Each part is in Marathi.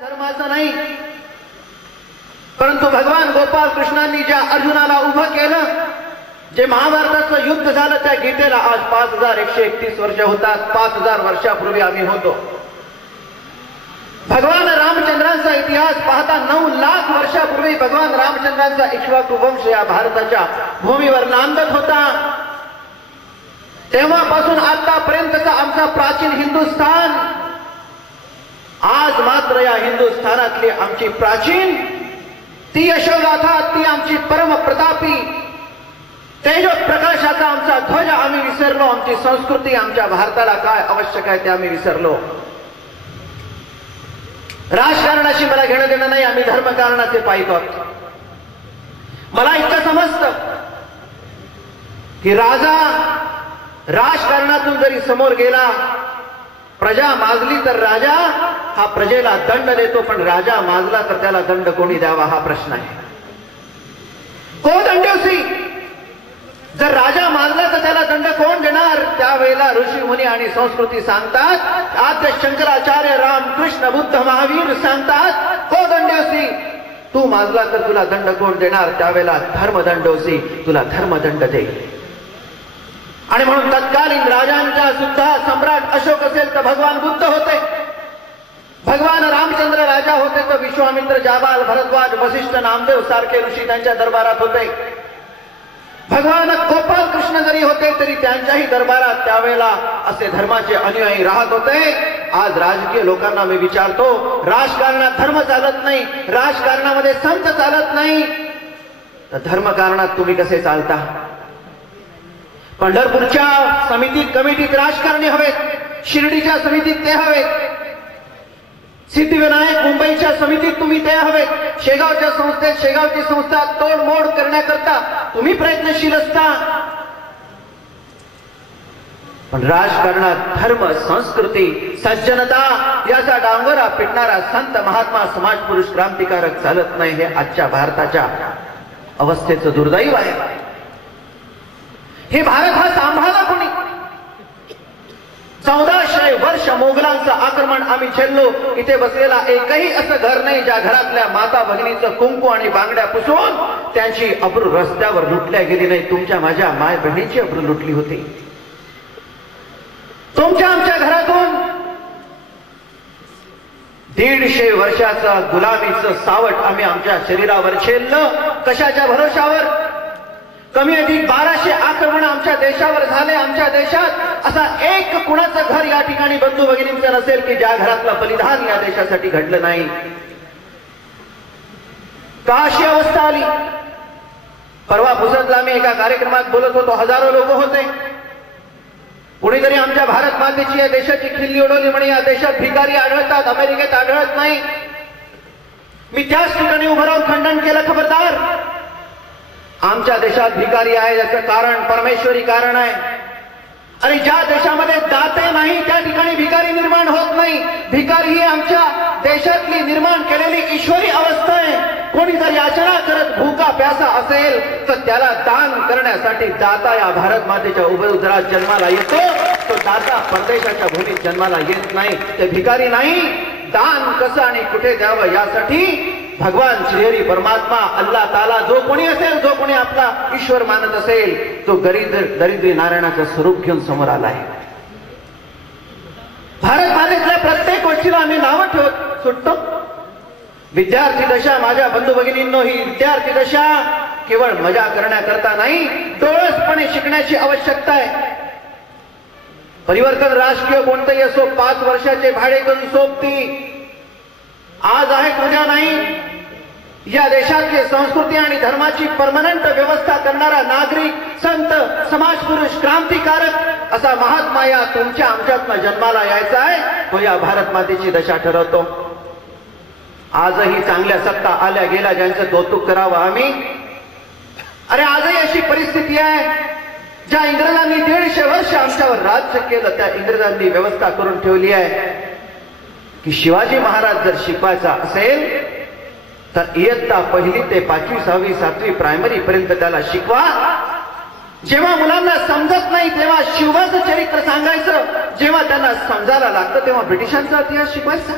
धर्माचं नाही, परंतु भगवान गोपाल कृष्णांनी ज्या अर्जुनाला उभं केलं, जे महाभारताचं युद्ध झालं त्या गीतेला आज 5131 वर्ष होतात. 5000 वर्षापूर्वी आम्ही होतो. भगवान रामचंद्रांचा इतिहास पाहता 9 लाख वर्षापूर्वी भगवान रामचंद्रांचा इक्ष्वाकू वंश या भारताच्या भूमीवर नांदत होता. तेव्हापासून आतापर्यंतचा आमचा प्राचीन हिंदुस्थान, आज मात्र या हिंदुस्थानातली आमची प्राचीन ती यशोगाथा, ती आमची परम प्रतापी तेज प्रकाशाचा आमचा ध्वज आम्ही विसरलो. आमची संस्कृती, आमच्या भारताला काय आवश्यक आहे ते आम्ही विसरलो. राजकारणाशी मला घेणं देणं नाही, आम्ही धर्मकारणाचे पायीक आहोत. मला इतकं समजतं की राजा राजकारणातून जरी समोर गेला, प्रजा माजली तर राजा हा प्रजेला दंड देतो, पण राजा माजला तर त्याला दंड कोणी द्यावा हा प्रश्न आहे. को दंडवसी, जर राजा माजला तर त्याला दंड कोण देणार? त्यावेळेला ऋषी मुनी आणि संस्कृती सांगतात, आद्य शंकराचार्य, रामकृष्ण, बुद्ध, महावीर सांगतात, को दंडवसी, तू माजला तर तुला दंड कोण देणार? त्यावेळेला धर्मदंडवसी, तुला धर्मदंड दे. आणि म्हणून तत्कालीन राजांच्या सुद्धा सम्राट अशोक असेल तर भगवान बुद्ध होते, भगवान रामचंद्र राजा होते तर विश्वामित्र, जाबाल, भरद्वाज, वशिष्ठ, नामदेव सारखे ऋषी त्यांच्या दरबारात होते. भगवान गोपाल कृष्ण जरी होते तरी त्यांच्याही दरबारात त्यावेळेला असे धर्माचे अनुयायी राहत होते. आज राजकीय लोकांना मी विचारतो, राजकारणात धर्म चालत नाही, राजकारणामध्ये संत चालत नाही, तर धर्मकारणात तुम्ही कसे चालता? पंढरपूरच्या समितीत, कमिटीत राजकारणी हवेत, शिर्डीच्या समितीत ते हवेत, सिद्धिविनायक मुंबईच्या समितीत तुम्ही ते हवेत, शेगावच्या संस्थेत, शेगावची संस्था तोडमोड करण्याकरता तुम्ही प्रयत्नशील असता. पण राजकारणात धर्म, संस्कृती, सज्जनता याचा डांगोरा पिटणारा संत, महात्मा, समाजपुरुष, क्रांतिकारक चालत नाही. हे आजच्या भारताच्या अवस्थेचं दुर्दैव आहे. हे भारत हा सांभाळला कोणी? 1400 वर्ष मोगलांचं आक्रमण आम्ही झेललो. इथे बसलेला एकही असं घर नाही ज्या घरातल्या माता भगिनीचं कुंकू आणि बांगड्या पुसून त्यांची अब्रू रस्त्यावर लुटल्या गेली नाही. तुमच्या माझ्या माय बहिणीची अब्रू लुटली होती. तुमच्या आमच्या घरातून 150 वर्षाचं गुलामीचं सावट आम्ही आमच्या शरीरावर झेललं. कशाच्या भरोशावर? कमी अधिक 1200 आक्रमण आमच्या देशावर झाले. आमच्या देशात असा एक कुणाचं घर या ठिकाणी बंधू भगिनींचं नसेल की ज्या घरातलं बलिदान या देशासाठी घडलं नाही. का अशी अवस्था आली? परवा पुसदला मी एका कार्यक्रमात बोलत होतो, हजारो लोक होते. कुणीतरी आमच्या भारत मातेची या देशाची खिल्ली उडवली म्हणे या देशात भिकारी आढळतात, अमेरिकेत आढळत नाही. मी त्याच ठिकाणी उभं राहून खंडन केलं, खबरदार, आमच्या देशात भिकारी आहे याचं कारण परमेश्वरी कारण आहे. आणि ज्या देशामध्ये दाते नाही त्या ठिकाणी भिकारी निर्माण होत नाही. भिकारी ही आमच्या देशातली निर्माण केलेली ईश्वरी अवस्था आहे. कोणी जर याचना करत भूका प्यासा असेल तर त्याला दान करण्यासाठी दाता या भारत मातेच्या उदरात जन्माला येतो. तो दाता परदेशाच्या भूमीत जन्माला येत नाही. ते भिकारी नाही. दान कसं आणि कुठे द्यावं यासाठी भगवान श्रीहरी परमात्मा अल्लाह ताला जो कोणी असेल, जो कोणी आपला ईश्वर मानत असेल, तो दरिद्री नारायणाचं स्वरूप घेऊन समोर आलाय. भारत मातेतल्या प्रत्येक गोष्टीला आम्ही नावं ठेवत सुटतो. विद्यार्थी दशा माझ्या बंधू भगिनींनो, ही विद्यार्थी दशा केवळ मजा करण्याकरता नाही, डोळसपणे शिकण्याची आवश्यकता आहे. परिवर्तन राजकीय कोणतंही असो, 5 वर्षाचे भाडेकरू सोबती आज आहे, उद्या नाही. या देशातली संस्कृती आणि धर्माची परमनंट व्यवस्था करणारा नागरिक, संत, समाजपुरुष, क्रांतिकारक असा महात्मा या तुमच्या आमच्यातनं जन्माला यायचा आहे. तो या भारत मातेची दशा ठरवतो. आजही चांगल्या सत्ता आल्या गेल्या ज्यांचं कौतुक करावं आम्ही. अरे आजही अशी परिस्थिती आहे, ज्या इंग्रजांनी 150 वर्ष आमच्यावर राज्य केलं त्या इंग्रजांनी व्यवस्था करून ठेवली आहे की शिवाजी महाराज जर शिकवायचा असेल तर इयत्ता 1ली ते 5वी, 6वी, 7वी प्रायमरी पर्यंत त्याला शिकवा. जेव्हा मुलांना समजत नाही तेव्हा शिवाचं चरित्र सांगायचं, जेव्हा त्यांना समजायला लागतं तेव्हा ब्रिटिशांचा इतिहास शिकवायचा.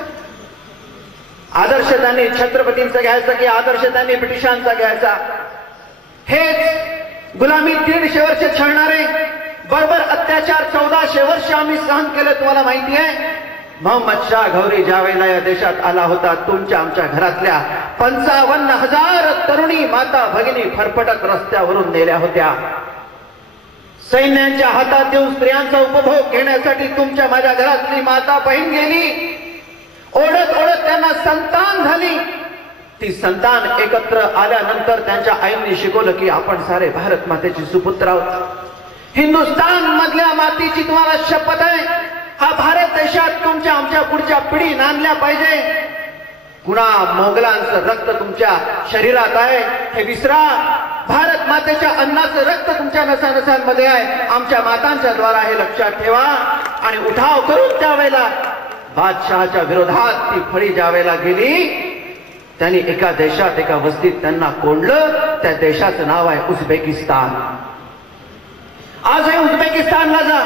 आदर्श त्यांनी छत्रपतींचा घ्यायचा की आदर्श त्यांनी ब्रिटिशांचा घ्यायचा? हेच गुलामी 150 वर्ष छळणारे बर्बर अत्याचार 1400 वर्ष आम्ही सहन केलं. तुम्हाला माहिती आहे, मोहम्मद शाह घौरी ज्यावेळेला या देशात आला होता, तुमच्या आमच्या घरातल्या 55,000 तरुणी माता भगिनी फरफटत रस्त्यावरून नेल्या होत्या. सैन्यांच्या हातात देऊन स्त्रियांचा उपभोग घेण्यासाठी तुमच्या माझ्या घरातली माता बहीण गेली. ओढत ओढत त्यांना संतान झाली. ती संतान एकत्र आल्यानंतर त्यांच्या आईंनी शिकवलं की आपण सारे भारत मातेची सुपुत्र आहोत. हिंदुस्थान मधल्या मातीची तुम्हाला शपथ आहे, हा भारत देशात तुमच्या आमच्या पुढच्या पिढी नांदल्या पाहिजे. कुणा मोगलांचं रक्त तुमच्या शरीरात आहे हे विसरा. भारत मातेच्या अन्नाचं रक्त तुमच्या नसानसांमध्ये आहे. आमच्या मातांच्या द्वारा हे लक्षात ठेवा आणि उठाव करून त्यावेळेला बादशहाच्या विरोधात ती फळी ज्यावेळेला गेली, त्यांनी एका देशात एका वस्तीत त्यांना कोंडलं. त्या देशाचं नाव आहे उझबेकिस्तान. आजही उझबेकिस्तानला जा,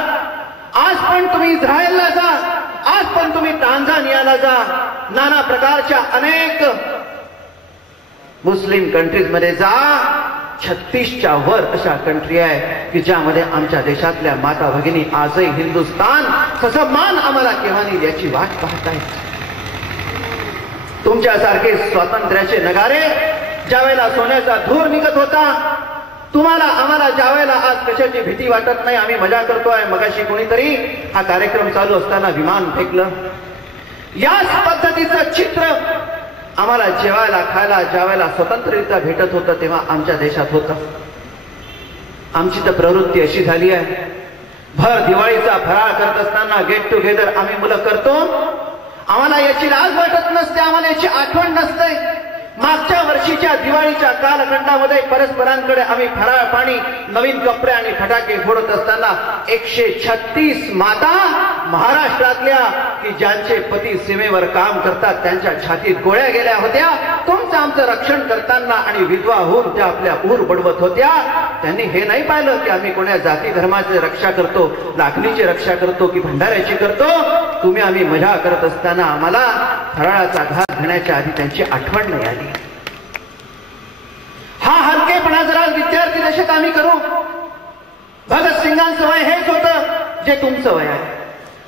आज पण तुम्ही इस्रायलला जा, आज पण तुम्ही टांझानियाला जा, नाना प्रकारच्या अनेक मुस्लिम कंट्रीज मध्ये जा. 36च्या वर अशा कंट्री आहे की ज्यामध्ये आमच्या देशातल्या माता भगिनी आजही हिंदुस्थान सन्मान आम्हाला केव्हा नेईल याची वाट पाहत आहेत. तुमच्यासारखे स्वातंत्र्याचे नगारे ज्यावेळेला सोन्याचा धूर निघत होता, तुम्हाला आम्हाला ज्यावेळेला आज कशाची भीती वाटत नाही, आम्ही मजा करतोय. मगाशी कोणीतरी हा कार्यक्रम चालू असताना विमान फेकलं. याच पद्धतीचं चित्र आम्हाला जेवायला खायला ज्यावेळेला स्वतंत्ररित्या भेटत होतं तेव्हा आमच्या देशात होतं. आमची तर प्रवृत्ती अशी झाली आहे, भर दिवाळीचा फराळ करत असताना गेट टुगेदर आम्ही मुलं करतो. आम्हाला याची लाज वाटत नसते, आम्हाला याची आठवण नसते. मागच्या वर्षीच्या दिवाळीच्या कालखंडामध्ये परस्परांकडे आम्ही फराळ पाणी नवीन कपडे आणि फटाके फोडत असताना 136 माता महाराष्ट्रातल्या की ज्यांचे पती सीमेवर काम करतात त्यांच्या छातीत गोळ्या गेल्या होत्या. तुमचं आमचं रक्षण करताना आणि विधवा होऊन त्या आपल्या ऊर बडवत होत्या. त्यांनी हे नाही पाहिलं की आम्ही कोण्या जाती धर्माची रक्षा करतो, लाखणीची रक्षा करतो की भंडाऱ्याची करतो. तुम्ही आम्ही मजा करत असताना आम्हाला फराळाचा घास घेण्याच्या आधी त्यांची आठवण नाही आली. हा हलकेपणा जरा विद्यार्थी दशेत आम्ही करू. भगतसिंगांचं वय हेच होतं जे तुमचं वय आहे.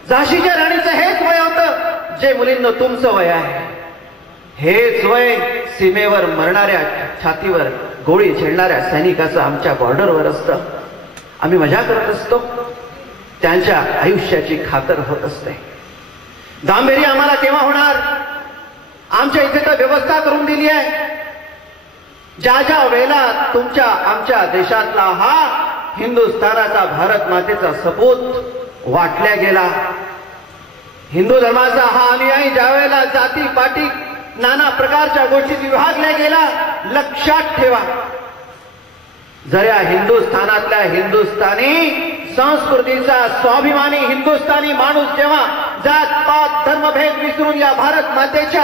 झाशीच्या राणीचं हेच वय होतं जे मुलींना तुमचं वय आहे. हेच वय सीमेवर मरणाऱ्या, छातीवर गोळी झेलणाऱ्या सैनिकाचं आमच्या बॉर्डरवर असतं. आम्ही मजा करत असतो, त्यांच्या आयुष्याची खातर होत असते. गांभीर्य आम्हाला केव्हा होणार? आमच्या इथे तर व्यवस्था करून दिली आहे. ज्या ज्या वेळेला तुमच्या आमच्या देशातला हा हिंदुस्थानाचा भारत मातेचा सपूत वाटल्या गेला, हिंदू धर्माचा हा अनुयायी ज्या वेळेला जाती पाटी नाना प्रकारच्या गोष्टीत विभागल्या गेला, लक्षात ठेवा, जर या हिंदुस्थानातल्या हिंदुस्थानी संस्कृतीचा स्वाभिमानी हिंदुस्थानी माणूस जेव्हा जात पात धर्मभेद विसरून या भारत मातेच्या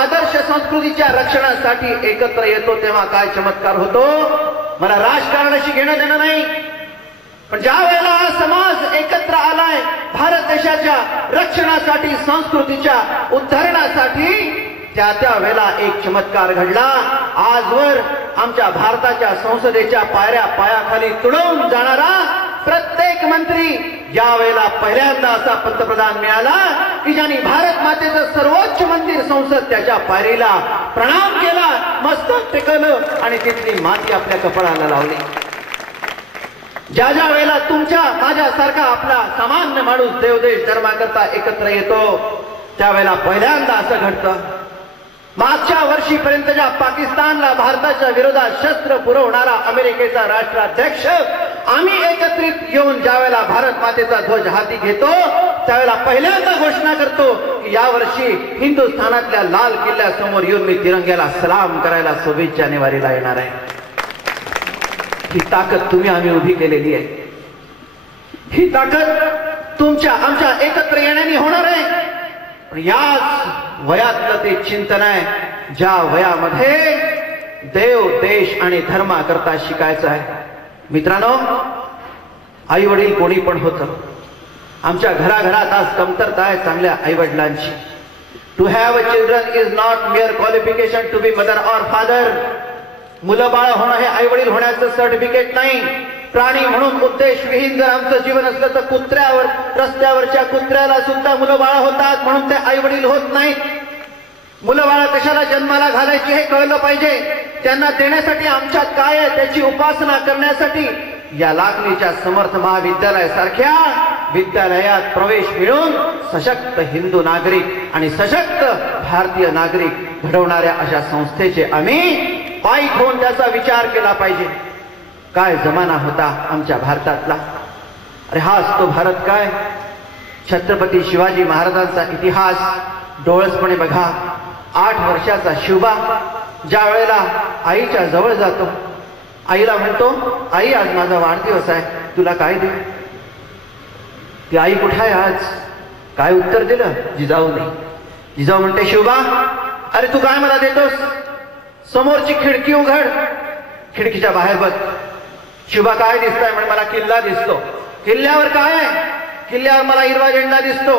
आदर्श संस्कृतीच्या रक्षणासाठी एकत्र येतो तेव्हा काय चमत्कार होतो. मला राजकारणाशी घेणं देणं नाही, पण ज्या वेळेला हा समाज एकत्र आलाय भारत देशाच्या रक्षणासाठी, संस्कृतीच्या उद्धरणासाठी, त्या वेळेला एक चमत्कार घडला. आजवर आमच्या भारताच्या संसदेच्या पायऱ्या पायाखाली तुडवून जाणारा प्रत्येक मंत्री या वेळेला पहिल्यांदा असा पंतप्रधान मिळाला की ज्यांनी भारत मातेचं सर्वोच्च मंदिर संसद त्याच्या पायरीला प्रणाम केला, मस्तक टेकवलं आणि तिथली माती आपल्या कपाळाला लावली. ज्या ज्या वेळेला तुमच्या माझ्यासारखा आपला सामान्य माणूस देवदेश धर्माकरता एकत्र येतो त्यावेळेला पहिल्यांदा असं घडतं. मागच्या वर्षीपर्यंतच्या पाकिस्तानला भारताच्या विरोधात शस्त्र पुरवणारा अमेरिकेचा राष्ट्राध्यक्ष आम्ही एकत्रित येऊन ज्यावेळेला भारत मातेचा ध्वज हाती घेतो त्यावेळेला पहिल्यांदा घोषणा करतो की यावर्षी हिंदुस्थानातल्या लाल किल्ल्यासमोर येऊन मी तिरंग्याला सलाम करायला 26 जानेवारीला येणार आहे. ही ताकद तुम्ही आम्ही उभी केलेली आहे. ही ताकद तुमच्या आमच्या एकत्र येण्याने होणार आहे. पण याच वयातलं ते चिंतन आहे ज्या वयामध्ये देव देश आणि धर्माकरता शिकायचं आहे. मित्रांनो, आई वडील कोणी पण होतं, आमच्या घराघरात आज कमतरता आहे चांगल्या आई वडिलांची. To have children is not mere qualification to be mother or father. मुलं बाळ होणं हे आई वडील होण्याचं सर्टिफिकेट नाही. प्राणी म्हणून उद्देश विहीन जर आमचं जीवन असलं तर कुत्र्यावर, रस्त्यावरच्या कुत्र्याला सुद्धा मुलं बाळ होतात, म्हणून ते आई वडील होत नाहीत. मुलं बाळ कशाला जन्माला घालायची हे कळलं पाहिजे. त्यांना देण्यासाठी आमच्यात काय आहे त्याची उपासना करण्यासाठी या लाखनीच्या समर्थ महाविद्यालयासारख्या विद्यालयात प्रवेश मिळवून सशक्त हिंदू नागरिक आणि सशक्त भारतीय नागरिक घडवणाऱ्या अशा संस्थेचे आम्ही पायी होऊन त्याचा विचार केला पाहिजे. काय जमाना होता आमच्या भारतातला. अरे हाच तो भारत काय. छत्रपती शिवाजी महाराजांचा इतिहास डोळसपणे बघा. 8 वर्षाचा शिवबा ज्या वेळेला आईच्या जवळ जातो, आईला म्हणतो, आई आज माझा वाढदिवस आहे, तुला काय देऊ. ती आई कुठे आहे आज. काय उत्तर दिलं. जिजाऊने. जिजाऊ म्हणते, शिवबा अरे तू काय मला देतोस. समोरची खिडकी उघड, खिडकीच्या बाहेर बघ. शिवबा काय दिसतंय. म्हणजे मला किल्ला दिसतो. किल्ल्यावर काय आहे. किल्ल्यावर मला हिरवा झेंडा दिसतो.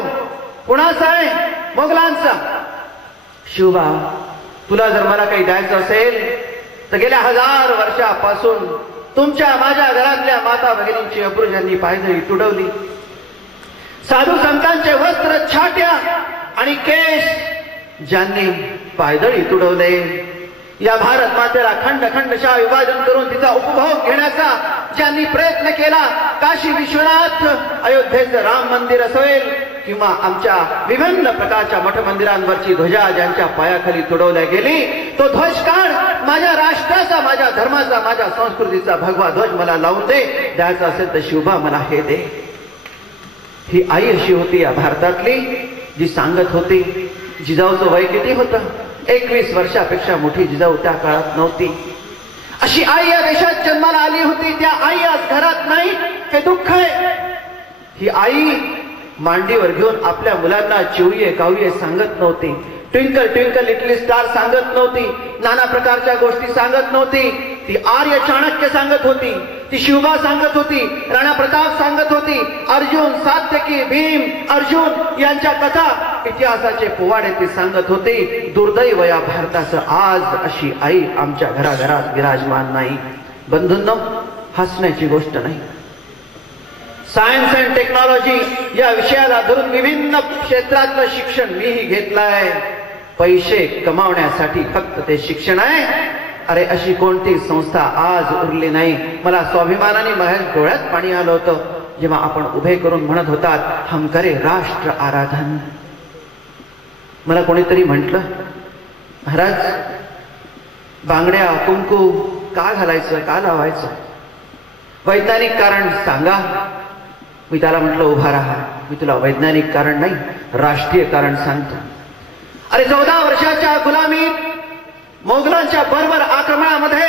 कुणाचा आहे. मोगलांचा. शिवबा तुला जर मला काही द्यायचं असेल तर गेल्या 1000 वर्षापासून तुमच्या माझ्या घरातल्या माता भगिनींची अब्रुजांनी पायदळी तुडवली. साधू संतांचे वस्त्र, छाट्या आणि केस ज्यांनी पायदळी तुडवले. या भारत मातेला खंड खंडशः विभाजन करून तिचा उपभोग घेण्याचा ज्यांनी प्रयत्न केला. काशी विश्वनाथ, अयोध्येचं राम मंदिर असेल किंवा आमच्या विभिन्न प्रकारच्या मठ मंदिरांवरची ध्वजा ज्यांच्या पायाखाली तुडवल्या गेली, तो ध्वज काढ. माझ्या राष्ट्राचा, माझ्या धर्माचा, माझ्या संस्कृतीचा भगवा ध्वज मला लावून दे. द्यायचा असेल तर शिवबा मला हे दे. ही आई अशी होती या भारतातली जी सांगत होती. जिजाऊचं वय किती होतं. 21 वर्षापेक्षा मोठी जिजाऊ त्या काळात नव्हती. अशी आई या देशात जन्माला आली होती. त्या आई आज घरात नाही, हे दुःख आहे. ही आई मांडीवर घेऊन आपल्या मुलांना चिवये कावये सांगत नव्हती. ट्विंकल ट्विंकल लिटल स्टार सांगत नव्हती. नाना प्रकारच्या गोष्टी सांगत नव्हती. ती आर्य चाणक्य सांगत होती. ती शिवबा सांगत होती. राणा प्रताप सांगत होती. अर्जुन, सात्यकी, भीम, अर्जुन यांच्या कथा, इतिहासाचे पोवाडे ती सांगत होती. दुर्दैव या भारताचं आज अशी आई आमच्या घराघरात विराजमान नाही. बंधूंनो, हसण्याची गोष्ट नाही. सायन्स अँड टेक्नॉलॉजी या विषयाला धरून विभिन्न क्षेत्रातलं शिक्षण मीही घेतलंय. पैसे कमावण्यासाठी फक्त ते शिक्षण आहे. अरे अशी कोणती संस्था आज उरली नाही. मला स्वाभिमानाने माझ्या डोळ्यात पाणी आलं होतं जेव्हा आपण उभे करून म्हणत होतात, हम करे राष्ट्र आराधन. मला कोणीतरी म्हटलं, महाराज बांगड्या कुंकू का घालायचं, का लावायचं, वैज्ञानिक कारण सांगा. मी त्याला म्हटलं, उभा राहा, मी तुला वैज्ञानिक कारण नाही, राष्ट्रीय कारण सांगतो. अरे 14 वर्षाच्या गुलामीत, मोगलांच्या बर्बर आक्रमणामध्ये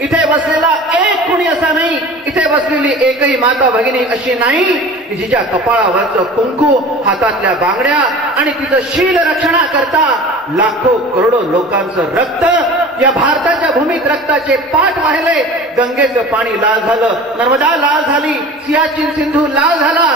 इथे बसलेला एक कुणी असा नाही, इथे बसलेली एकही माता भगिनी अशी नाही की जिच्या कपाळावरचं कुंकू, हातातल्या बांगड्या आणि तिचं शील रक्षणा करता लाखो करोडो लोकांचं रक्त या भारताच्या भूमीत रक्ताचे पाठ वाहिले. गंगेचं पाणी लाल झालं, नर्मदा लाल झाली, सियाचीन सिंधू लाल झाला,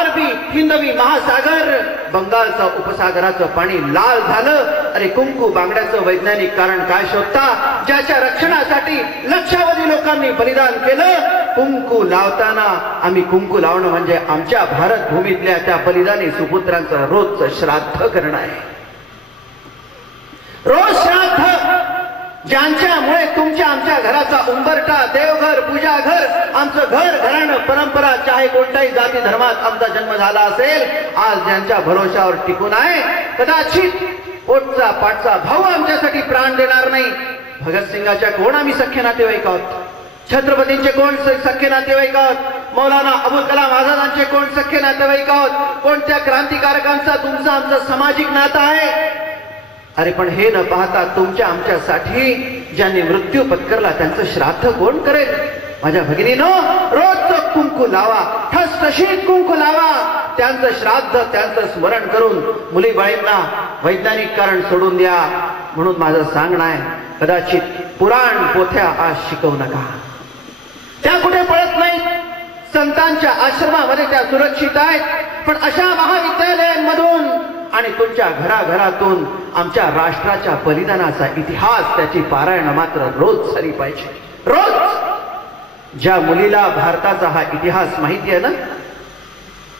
अरबी हिंदवी महासागर, बंगालचं उपसागराचं पाणी लाल झालं. अरे कुंकू बांगड्याचं वैज्ञानिक कारण काय शोधता, ज्याच्या रक्षणासाठी लक्षावधी लोकांनी बलिदान केलं. कुंकू लावताना आम्ही कुंकू लावणं म्हणजे आमच्या भारत भूमीतल्या त्या बलिदानी सुपुत्रांचं रोजचं श्राद्ध करणं आहे. रोज श्राद्ध, ज्यांच्यामुळे तुमच्या आमच्या घराचा उंबरठा, देवघर, पूजा घर, आमचं घर घराणं, परंपरा, चाहे कोणत्याही जाती धर्मात आमचा जन्म झाला असेल, आज ज्यांच्या भरोशावर टिकून आहे, कदाचित पोटचा पाठचा भाऊ आमच्यासाठी प्राण देणार नाही. भगतसिंगाच्या कोण आम्ही सख्य नातेवाईक आहोत, छत्रपतींचे कोण सख्य नातेवाईक आहोत, मौलाना अबुल कलाम आझादांचे कोण सख्य नातेवाईक आहोत, कोणत्या क्रांतिकारकांचा तुमचा आमचा सामाजिक नाता आहे. अरे पण हे न पाहता तुमच्या आमच्यासाठी ज्यांनी मृत्यू पत्करला त्यांचं श्राद्ध कोण करेल. माझ्या भगिनीनो, रोज कुंकू लावा, ठसठशीत कुंकू लावा, त्यांचं श्राद्ध, त्यांचं स्मरण करून मुलीबाळींना वैज्ञानिक कारण सोडून द्या. म्हणून माझं सांगणं आहे, कदाचित पुराण पोथ्या आज शिकवू नका, त्या कुठे पळत नाहीत, संतांच्या आश्रमामध्ये त्या सुरक्षित आहेत. पण अशा महाविद्यालयांमधून आणि तुमच्या घराघरातून आमच्या राष्ट्राच्या बलिदानाचा इतिहास, त्याची पारायण मात्र रोज झाली पाहिजे. रोज. ज्या मुलीला भारताचा हा इतिहास माहिती आहे ना,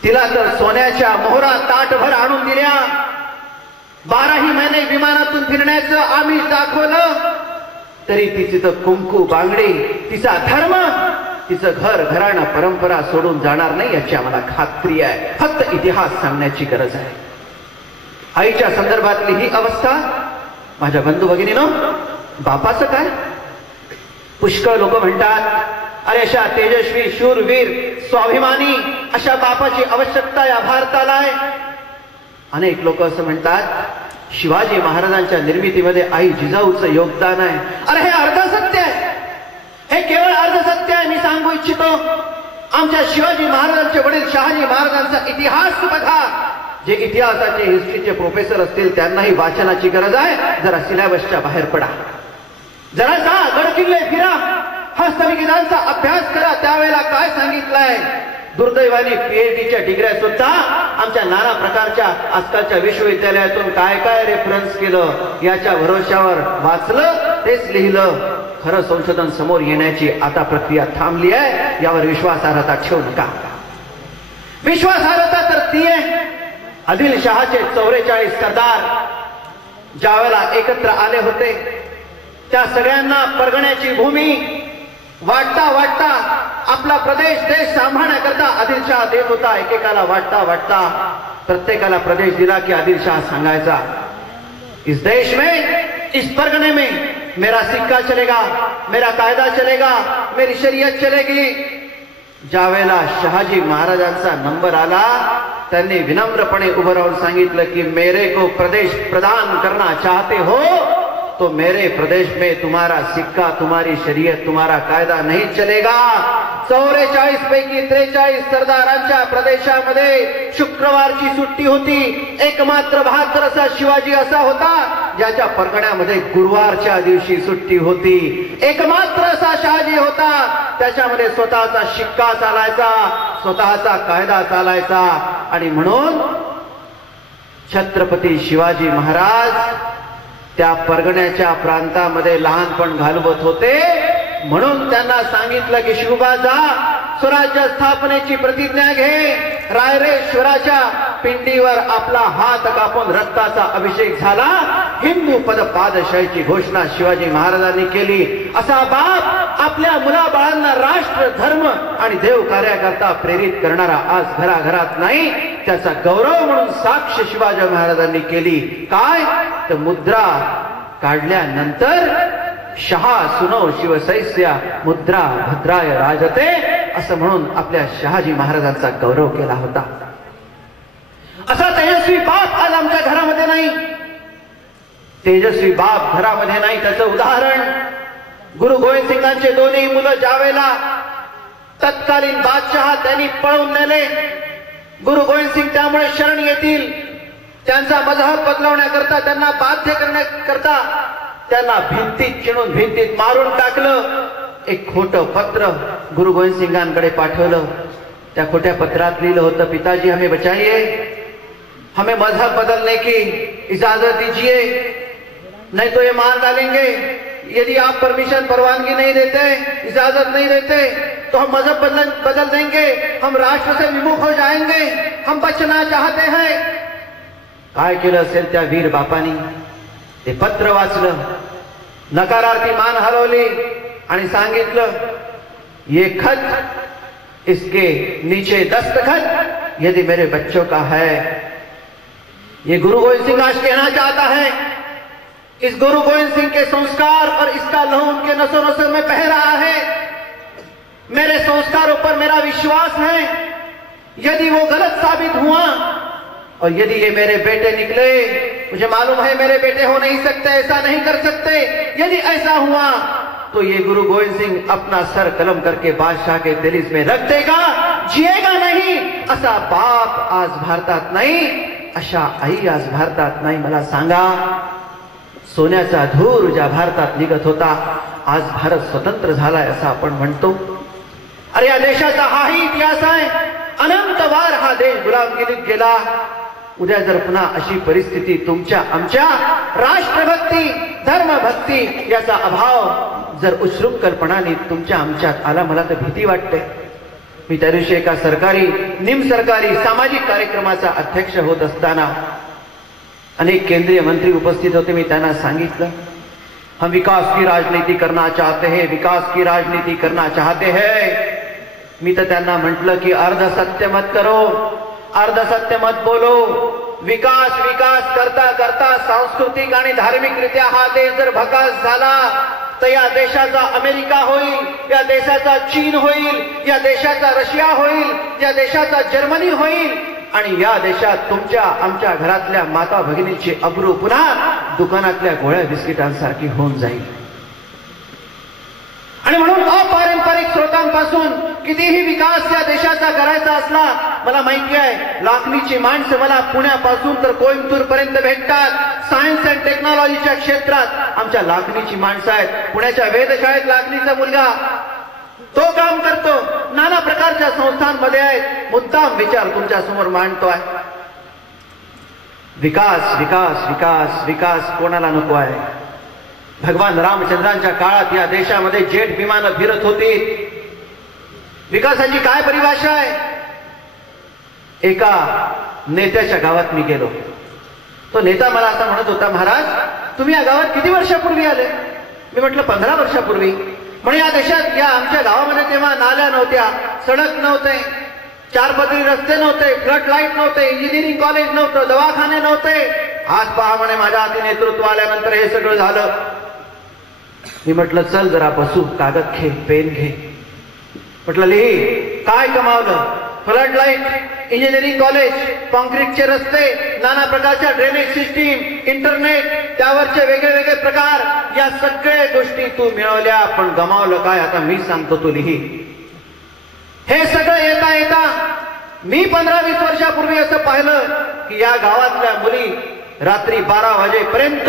तिला तर सोन्याच्या मोहरा ताटभर आणून दिल्या, 12ही महिने विमानातून फिरण्याचं आम्ही दाखवलं, तरी तिची तर कुंकू बांगडी, तिचा धर्म, तिचं घर घराणं परंपरा सोडून जाणार नाही याची आम्हाला खात्री आहे. फक्त इतिहास सांगण्याची गरज आहे. आईच्या संदर्भातली ही अवस्था. माझ्या बंधू भगिनीनो, बापाचं काय? पुष्कळ लोक म्हणतात, अरे अशा तेजस्वी, शूरवीर, स्वाभिमानी अशा बापाची आवश्यकता या भारताला आहे. अनेक लोक असं म्हणतात, शिवाजी महाराजांच्या निर्मितीमध्ये आई जिजाऊचं योगदान आहे. अरे हे अर्धसत्य आहे, हे केवळ अर्धसत्य आहे. मी सांगू इच्छितो, आमच्या शिवाजी महाराजांचे वडील शहाजी महाराजांचा इतिहास बघा. जे इतिहासाचे, हिस्ट्रीचे प्रोफेसर असतील त्यांनाही वाचनाची गरज आहे. जरा सिलेबसच्या बाहेर पडा, जरा जा गड किल्ले फिरा, हस्तलिखितांचा अभ्यास करा. त्यावेळेला काय सांगितलंय? दुर्दैवाने PhDच्या डिग्र्या सुद्धा आमच्या नाना प्रकारच्या आजकालच्या विश्वविद्यालयातून काय काय रेफरन्स केलं याच्या भरोश्यावर वाचलं, तेच लिहिलं. खरं संशोधन समोर येण्याची आता प्रक्रिया थांबली आहे. यावर विश्वासार्हता ठेवू नका. विश्वासार्हता तर ती आहे, आदिलशहाचे 44 सरदार ज्यावेळेला एकत्र आले होते, त्या सगळ्यांना परगण्याची भूमी वाटता वाटता आपला प्रदेश, देश सांभाळण्याकरता आदिलशाह देत होता. एकेकाला वाटता वाटता प्रत्येकाला प्रदेश दिला की आदिलशाह सांगायचा, इस देश में, इस परगने में मेरा सिक्का चलेगा, मेरा कायदा चलेगा, मेरी शरीयत चलेगी. ज्यावेळेला शहाजी महाराजांचा नंबर आला, त्यांनी विनम्रपणे उभं राहून सांगितलं की मेरे को प्रदेश प्रदान करना चाहते हो तो मेरे प्रदेश में तुम्हारा सिक्का, तुम्हारी शरीयत, तुम्हारा कायदा नहीं चलेगा. 44 पैकी 43 सरदारांच्या प्रदेशामध्ये शुक्रवारची सुट्टी होती. एकमात्र बहादूर असा शिवाजी असा होता ज्याच्या परगण्यामध्ये गुरुवारच्या दिवशी सुट्टी होती. एकमात्र असा शहाजी होता त्याच्यामध्ये स्वतःचा शिक्का चालायचा, स्वतःचा कायदा चालायचा. आणि म्हणून छत्रपती शिवाजी महाराज त्या परगण्याच्या प्रांतामध्ये लहानपण घालवत होते. म्हणून त्यांना सांगितलं की शिवबा जा, स्वराज्य स्थापनेची प्रतिज्ञा घे. रायरेश्वराच्या पिंडीवर आपला हात कापून रक्ताचा अभिषेक झाला. हिंदू पद पादशाहीची घोषणा शिवाजी महाराजांनी केली. असा बाप आपल्या मुलाबाळांना राष्ट्र, धर्म आणि देव कार्याकरता प्रेरित करणारा आज घराघरात नाही, त्याचा गौरव म्हणून साक्ष शिवाजी महाराजांनी केली. काय तर मुद्रा काढल्यानंतर शहा सुनो शिवसैस्या मुद्रा भद्राय राजते असं म्हणून आपल्या शहाजी महाराजांचा गौरव केला होता. असा तेजस्वी बाप आज आमच्या घरामध्ये नाही. तेजस्वी बाप घरामध्ये नाही. त्याचं उदाहरण गुरु गोविंद सिंगांचे दोन्ही मुलं ज्यावेळेला तत्कालीन बादशहा त्यांनी पळवून नेले. गुरु गोविंद सिंग त्यामुळे शरण येतील, त्यांचा मजहब बदलवण्याकरता, त्यांना बाध्य करण्याकरता त्यांना भिंतीत चिणून भिंतीत मारून टाकलं. एक खोटं पत्र गुरु गोविंद सिंगांकडे पाठवलं. त्या खोट्या पत्रात लिहिलं होतं, पिताजी हमें बचाइए, हमें मजहब बदलने की इजाजत दीजिए, नहीं तो ये मार डालेंगे. यदि आप परमिशन, परवानगी नहीं देते, इजाजत नहीं देते तो हम मजहब बदल देंगे, हम राष्ट्र से विमुख हो जाएंगे, हम बचना चाहते हैं. काय केलं असेल त्या वीर बापानी? ते पत्र वाचलं, नकारार्थी मान हलवली आणि सांगितलं, ये खत, इसके नीचे दस्तखत यदि मेरे बच्चों का है. ये गुरु गोविंद सिंह आज कहना चाहता है, इस गुरु गोविंद सिंह के संस्कार और इसका लहू उनके नसों नसों में बह रहा है. मेरे संस्कारों पर मेरा विश्वास है. यदि वो गलत साबित हुआ और यदि ये मेरे बेटे निकले, मुझे मालूम है मेरे बेटे हो नहीं सकते, ऐसा नहीं कर सकते. यदि ऐसा हुआ तो ये गुरु गोविंद सिंह अपना सर कलम करके बादशाह के दिलिस में रख देगा, जिएगा नहीं. असा बाप आज भारतात नाही, अशा आई आज भारतात नाही. मला सांगा, सोन्याचा धूर ज्या भारतात निघत होता, आज भारत स्वतंत्र झालाय असं आपण म्हणतो. अरे या देशाचा हाही इतिहास आहे. अनंत वार हा देश गुलामगिरीत गेला. उद्या जर पुन्हा अशी परिस्थिती तुमच्या आमच्या राष्ट्रभक्ती धर्मभक्ती याचा अभाव जर उच्छृंखलपणाने तुमच्या आमच्यात आला, मला तर भीती वाटते. मी त्या दिवशी एका सरकारी निमसरकारी सामाजिक कार्यक्रमाचा अध्यक्ष होत असताना अनेक केंद्रीय मंत्री उपस्थित होते. मी त्यांना सांगितलं, हम विकास की राजनीति करना चाहते हैं, विकास की राजनीति करना चाहते हैं. मी तर त्यांना म्हटलं की अर्ध सत्य मत करो, अर्ध सत्य मत बोलो. विकास विकास करता करता सांस्कृतिक आणि धार्मिकरित्या हा देश जर भकास झाला तर या देशाचा अमेरिका होईल, या देशाचा चीन होईल, या देशाचा रशिया होईल, या देशाचा जर्मनी होईल आणि या देशात तुमच्या आमच्या घरातल्या माता भगिनीची अब्रू पुन्हा दुकानातल्या गोळ्या बिस्किटांसारखी होऊन जाईल. आणि म्हणून अपारंपरिक स्रोतांपासून कितीही विकास या देशाचा करायचा असला, मला माहिती आहे लाखणीची माणसं मला पुण्यापासून तर कोइंबतूर पर्यंत भेटतात. सायन्स अँड टेक्नॉलॉजीच्या क्षेत्रात आमच्या लाखणीची माणसं आहेत. पुण्याच्या वेधशाळेत लाखणीचा मुलगा तो काम करतो, नाना प्रकारच्या संस्थांमध्ये आहेत. मुद्दाम विचार तुमच्या समोर मांडतोय. विकास विकास विकास विकास कोणाला नको आहे? भगवान रामचंद्रांच्या काळात या देशामध्ये जेट विमानं फिरत होती. विकासाची काय परिभाषा आहे? एका नेत्याच्या गावात मी गेलो. तो नेता मला असा म्हणत होता, महाराज तुम्ही या गावात किती वर्षापूर्वी आले? मी म्हटलं 15 वर्षापूर्वी. म्हणे या देशात या आमच्या गावामध्ये तेव्हा नाल्या नव्हत्या, सडक नव्हते, 4 पदरी रस्ते नव्हते, फ्लड लाईट नव्हते, इंजिनिअरिंग कॉलेज नव्हतं, दवाखाने नव्हते. आज पहा म्हणे माझ्या हाती नेतृत्व आल्यानंतर हे सगळं झालं. मी म्हटलं चल जरा बसू, कागद घे, पेन घे. म्हटलं लिही, काय कमावलं? फ्लड लाईट, इंजिनिअरिंग कॉलेज, कॉन्क्रीटचे रस्ते, नाना प्रकारच्या ड्रेनेज सिस्टीम, इंटरनेट, त्यावरचे वेगळे वेगळे प्रकार, या सगळ्या गोष्टी तू मिळवल्या, पण गमावलं काय? आता मी सांगतो, तू लिही. हे सगळं येता येता मी 15-20 वर्षापूर्वी असं पाहिलं की या गावातल्या मुली रात्री 12 वाजेपर्यंत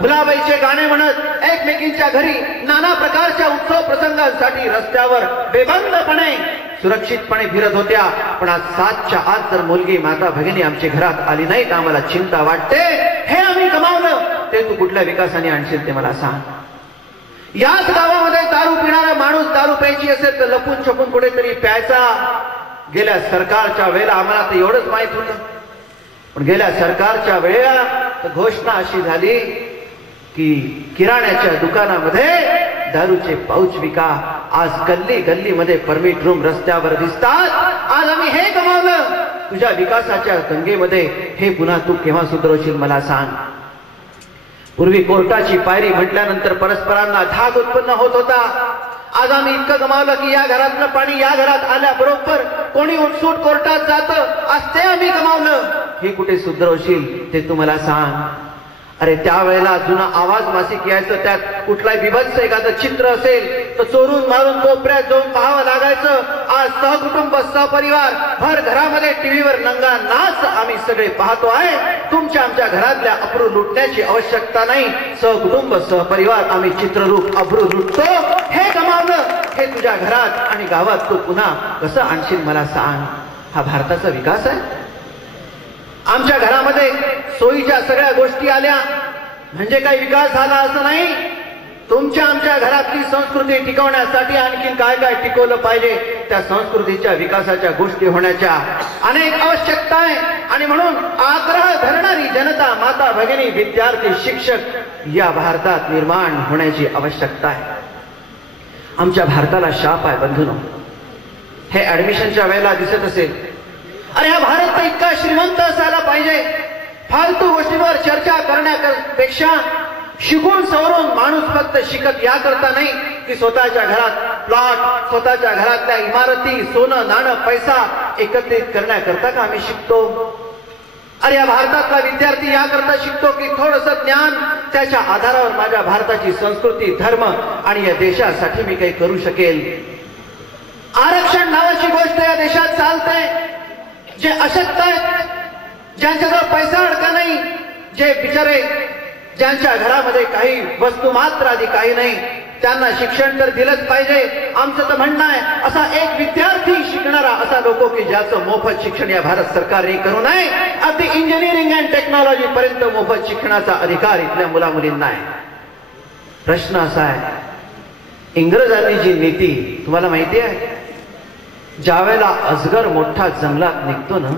भुलाबाईचे गाणे म्हणत एकमेकींच्या घरी नाना प्रकारच्या उत्सव प्रसंगांसाठी रस्त्यावर बेबंदपणे सुरक्षितपणे फिरत होत्या. पण आज 7च्या आत जर मुलगी माता भगिनी आमच्या घरात आली नाही तर आम्हाला चिंता वाटते. हे आम्ही गमावलं, ते तू कुठल्या विकासाने आणशील ते मला सांग. याच गावामध्ये दारू पिणारा माणूस दारू प्यायची असेल तर लपून छपून कुठेतरी प्यायचा. गेल्या सरकारच्या वेळेला आम्हाला तर एवढंच माहित होतं, पण गेल्या सरकारच्या वेळेला तर घोषणा अशी झाली की किराण्याच्या दुकानामध्ये दारूचे पाऊच विका. आज गल्ली गल्लीमध्ये परमिट रूम रस्त्यावर दिसतात. आज आम्ही हे गमावलं. तुझ्या विकासाच्या गंगेमध्ये हे पुन्हा तू केव्हा सुधरवशील मला सांग. पूर्वी कोर्टाची पायरी म्हटल्यानंतर परस्परांना धाक उत्पन्न होत होता. आज आम्ही इतकं गमावलं की या घरातलं पाणी या घरात आल्याबरोबर कोणी उठसूट कोर्टात जातं. आज ते आम्ही गमावलं. हे कुठे सुधरवशील ते तू मला सांग. अरे त्यावेळेला जुना आवाज मासिक यायचं, त्यात कुठलाही बिभत्स एखादं चित्र असेल तर चोरून मारून कोपऱ्यात जाऊन पाहावं लागायचं. आज सहकुटुंब सहपरिवार भर घरामध्ये टीव्हीवर नंगा नाच आम्ही सगळे पाहतो आहे. तुमच्या आमच्या घरातल्या अब्रू लुटण्याची आवश्यकता नाही. सहकुटुंब सहपरिवार आम्ही चित्ररूप अब्रू लुटतो. हे गमावलं. हे तुझ्या घरात आणि गावात तू पुन्हा कसं आणशील मला सांग. हा भारताचा विकास आहे? आमच्या घरामध्ये सोयीच्या सगळ्या गोष्टी आल्या म्हणजे काही विकास झाला असं नाही. तुमच्या आमच्या घरातली संस्कृती टिकवण्यासाठी आणखीन काय काय टिकवलं पाहिजे, त्या संस्कृतीच्या विकासाच्या गोष्टी होण्याच्या अनेक आवश्यकता आहे. आणि म्हणून आग्रह धरणारी जनता, माता भगिनी, विद्यार्थी, शिक्षक या भारतात निर्माण होण्याची आवश्यकता आहे. आमच्या भारताला शाप आहे बंधूंनो. हे ऍडमिशनच्या वेळेला दिसत असेल, अरे हा भारत तर इतका श्रीमंत असायला पाहिजे. फालतू गोष्टींवर चर्चा करण्यापेक्षा शिकून सवरून माणूस फक्त शिकत या करता नाही की स्वतःच्या घरात प्लॉट, स्वतःच्या घरातल्या इमारती, सोनं नाणं पैसा एकत्रित करण्याकरता का आम्ही शिकतो? अरे या भारतातला विद्यार्थी या करता शिकतो की थोडंसं ज्ञान, त्याच्या आधारावर माझ्या भारताची संस्कृती, धर्म आणि या देशासाठी मी काही करू शकेल. आरक्षण नावाची गोष्ट या देशात चालते. जे अशक्त आहेत, ज्यांच्याजवळ पैसा अडका नाही, जे बिचारे ज्यांच्या घरामध्ये काही वस्तू मात्र आधी काही नाही, त्यांना शिक्षण तर दिलंच पाहिजे. आमचं तर म्हणणं आहे असा एक विद्यार्थी शिकणारा असा नको की ज्याचं मोफत शिक्षण या भारत सरकारने करू नये. अगदी इंजिनिअरिंग अँड टेक्नॉलॉजी पर्यंत मोफत शिक्षणाचा अधिकार इथल्या मुला मुलींना आहे. प्रश्न असा आहे, इंग्रजांनी जी नीती तुम्हाला माहिती आहे, ज्यावेळेला अजगर मोठा जंगलात निघतो ना,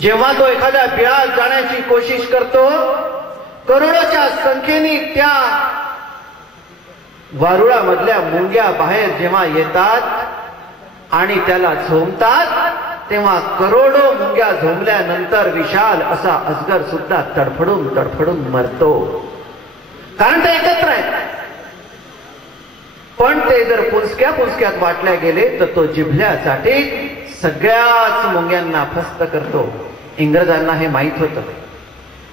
जेव्हा तो एखाद्या बिळात जाण्याची कोशिश करतो, करोडोच्या संख्येने त्या वारुळामधल्या मुंग्या बाहेर जेव्हा येतात आणि त्याला झोंबतात, तेव्हा करोडो मुंग्या झोंबल्यानंतर विशाल असा अजगर सुद्धा तडफडून तडफडून मरतो. कारण ते एकत्र आहेत. पण ते जर पुंजक्या पुंजक्यात वाटल्या गेले तर तो जिभल्यासाठी सगळ्याच मुंग्यांना फस्त करतो. इंग्रजांना हे माहित होतं.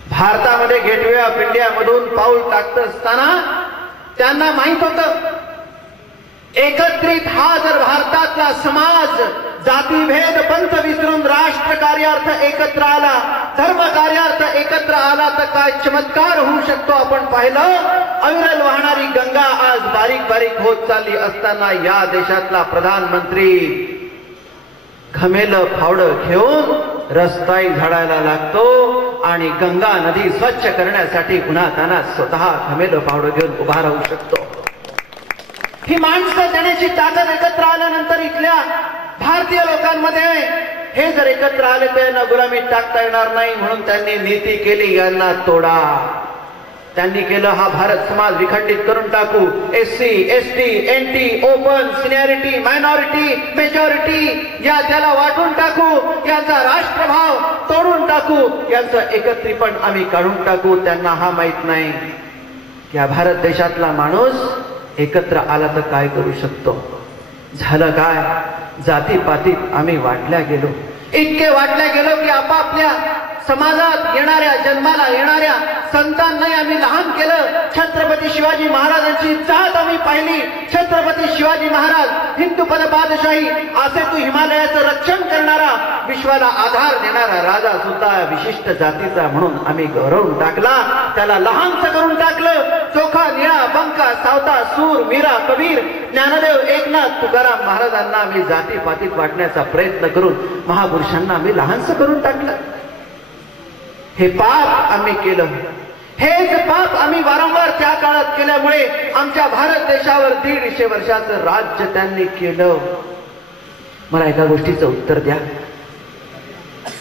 भारतामध्ये गेटवे ऑफ इंडिया मधून पाऊल टाकत असताना त्यांना माहित होतं, एकत्रित हा जर भारतातला समाज जातीभेद पंथ विसरून राष्ट्र कार्यार्थ एकत्र आला, धर्म कार्यार्थ एकत्र आला तर काय चमत्कार होऊ शकतो आपण पाहिलं. अविरल वाहणारी गंगा आज बारीक बारीक होत चालली असताना या देशातला प्रधानमंत्री घमेलं फावडं घेऊन रस्ताही झाडायला लागतो आणि गंगा नदी स्वच्छ करण्यासाठी उन्हातान्हात स्वतः घमेलं फावडं घेऊन उभा राहू शकतो. ही माणसं देण्याची ताकद एकत्र आल्यानंतर इथल्या भारतीय लोकांमध्ये, हे जर एकत्र आले तर यांना गुलामीत टाकता येणार नाही, म्हणून त्यांनी नीती केली, यांना तोडा. त्यांनी केलं हा भारत समाज विखंडित करून टाकू. SC, ST, NT, open, seniority, minority, majority या त्याला वाटून टाकू, यांचा राष्ट्रभाव तोडून टाकू, यांचं एकत्रीपण आम्ही काढून टाकू. त्यांना हा माहित नाही की या भारत देशातला माणूस एकत्र आला तर काय करू शकतो. झालं काय, जातीपातीत आम्ही वाटल्या गेलो. इतके वाटल्या गेलो की आपापल्या समाजात येणाऱ्या जन्माला येणाऱ्या संतांनाही आम्ही लहान केलं. छत्रपती शिवाजी महाराजांची जात आम्ही पाहिली. छत्रपती शिवाजी महाराज हिंदुपद बादशाही, असे तू हिमालयाचं रक्षण करणारा, विश्वाला आधार देणारा राजा सुद्धा विशिष्ट जातीचा म्हणून आम्ही गौरवून टाकला. त्याला लहानच करून टाकलं. चोखा, निळा, बंका, सावता, सूर, मीरा, कबीर, ज्ञानदेव, एकनाथ, तुकाराम महाराजांना आम्ही जातीपातीत वाटण्याचा प्रयत्न करून महापुरुषांना आम्ही लहानच करून टाकलं. हे पाप आम्ही केलं. हेच पाप आम्ही वारंवार त्या काळात केल्यामुळे आमच्या भारत देशावर 150 वर्षाचं राज्य त्यांनी केलं. मला एका गोष्टीचं उत्तर द्या.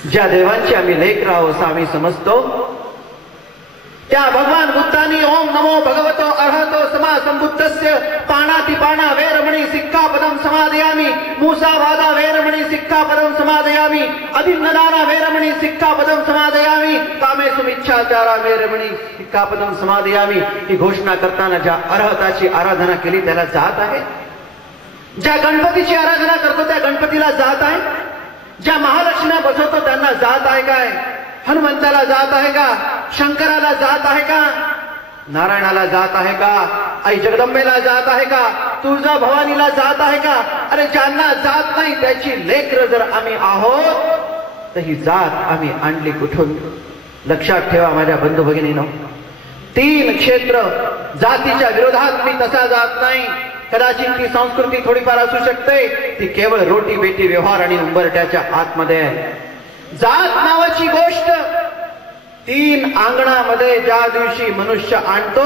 ज्या देवांची आम्ही लेकरं आहोत असं आम्ही समजतो, त्या भगवान बुद्धांनी ओम नमो भगवतो अर्हतो समा संबुद्धस्य पाणातिपाणा वेरमणी सिक्खापदं समादयामि, मूसावादा वेरमणी सिक्खापदं समादयामि, अदिन्नदाना वेरमणी सिक्खापदं समादयामि, कामेषु मिच्छाचारा वेरमणी सिक्खापदं समादयामि. ही घोषणा करताना ज्या अर्हताची आराधना केली त्याला जात आहे. ज्या गणपतीची आराधना करतो त्या गणपतीला जात आहे. ज्या महालक्ष्म्या बसवतो त्यांना जात आहे काय? हनुमंताला जात आहे का? शंकराला जात आहे का? नारायणाला जात आहे का? आई जगदंबेला जात आहे का? तुळजा भवानीला जात आहे का? अरे ज्यांना जात नाही त्याची लेकरं जर आम्ही आहोत तर ही जात आम्ही आणली कुठून? लक्षात ठेवा माझ्या बंधू भगिनींनो, 3 क्षेत्र जातीच्या विरोधात मी तसा जात नाही. कदाचित ती संस्कृती थोडीफार असू शकते, ती केवळ रोटी बेटी व्यवहार आणि उंबरट्याच्या आतमध्ये आहे. जात नावाची गोष्ट 3 अंगणामध्ये ज्या दिवशी मनुष्य आणतो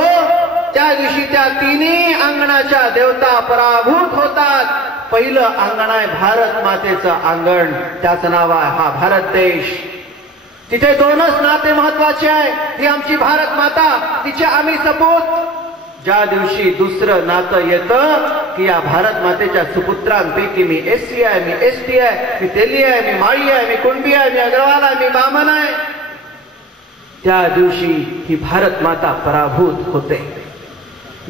त्या दिवशी त्या 3ही अंगणाच्या देवता पराभूत होतात. पहिलं अंगण आहे भारत मातेचं अंगण, त्याचं नाव आहे हा भारत देश. तिथे 2च नाते महत्वाचे आहे. ही आमची भारत माता, तिचे आम्ही सपूत. ज्या दिवशी दुसरं नातं येतं की या भारत मातेच्या सुपुत्रांपैकी मी एससी आहे, मी एसटी आहे, मी तेली आहे, मी माळी आहे, मी कुणबी आहे, मी अग्रवाल आहे, मी बामन आहे, त्या दिवशी ही भारत माता पराभूत होते.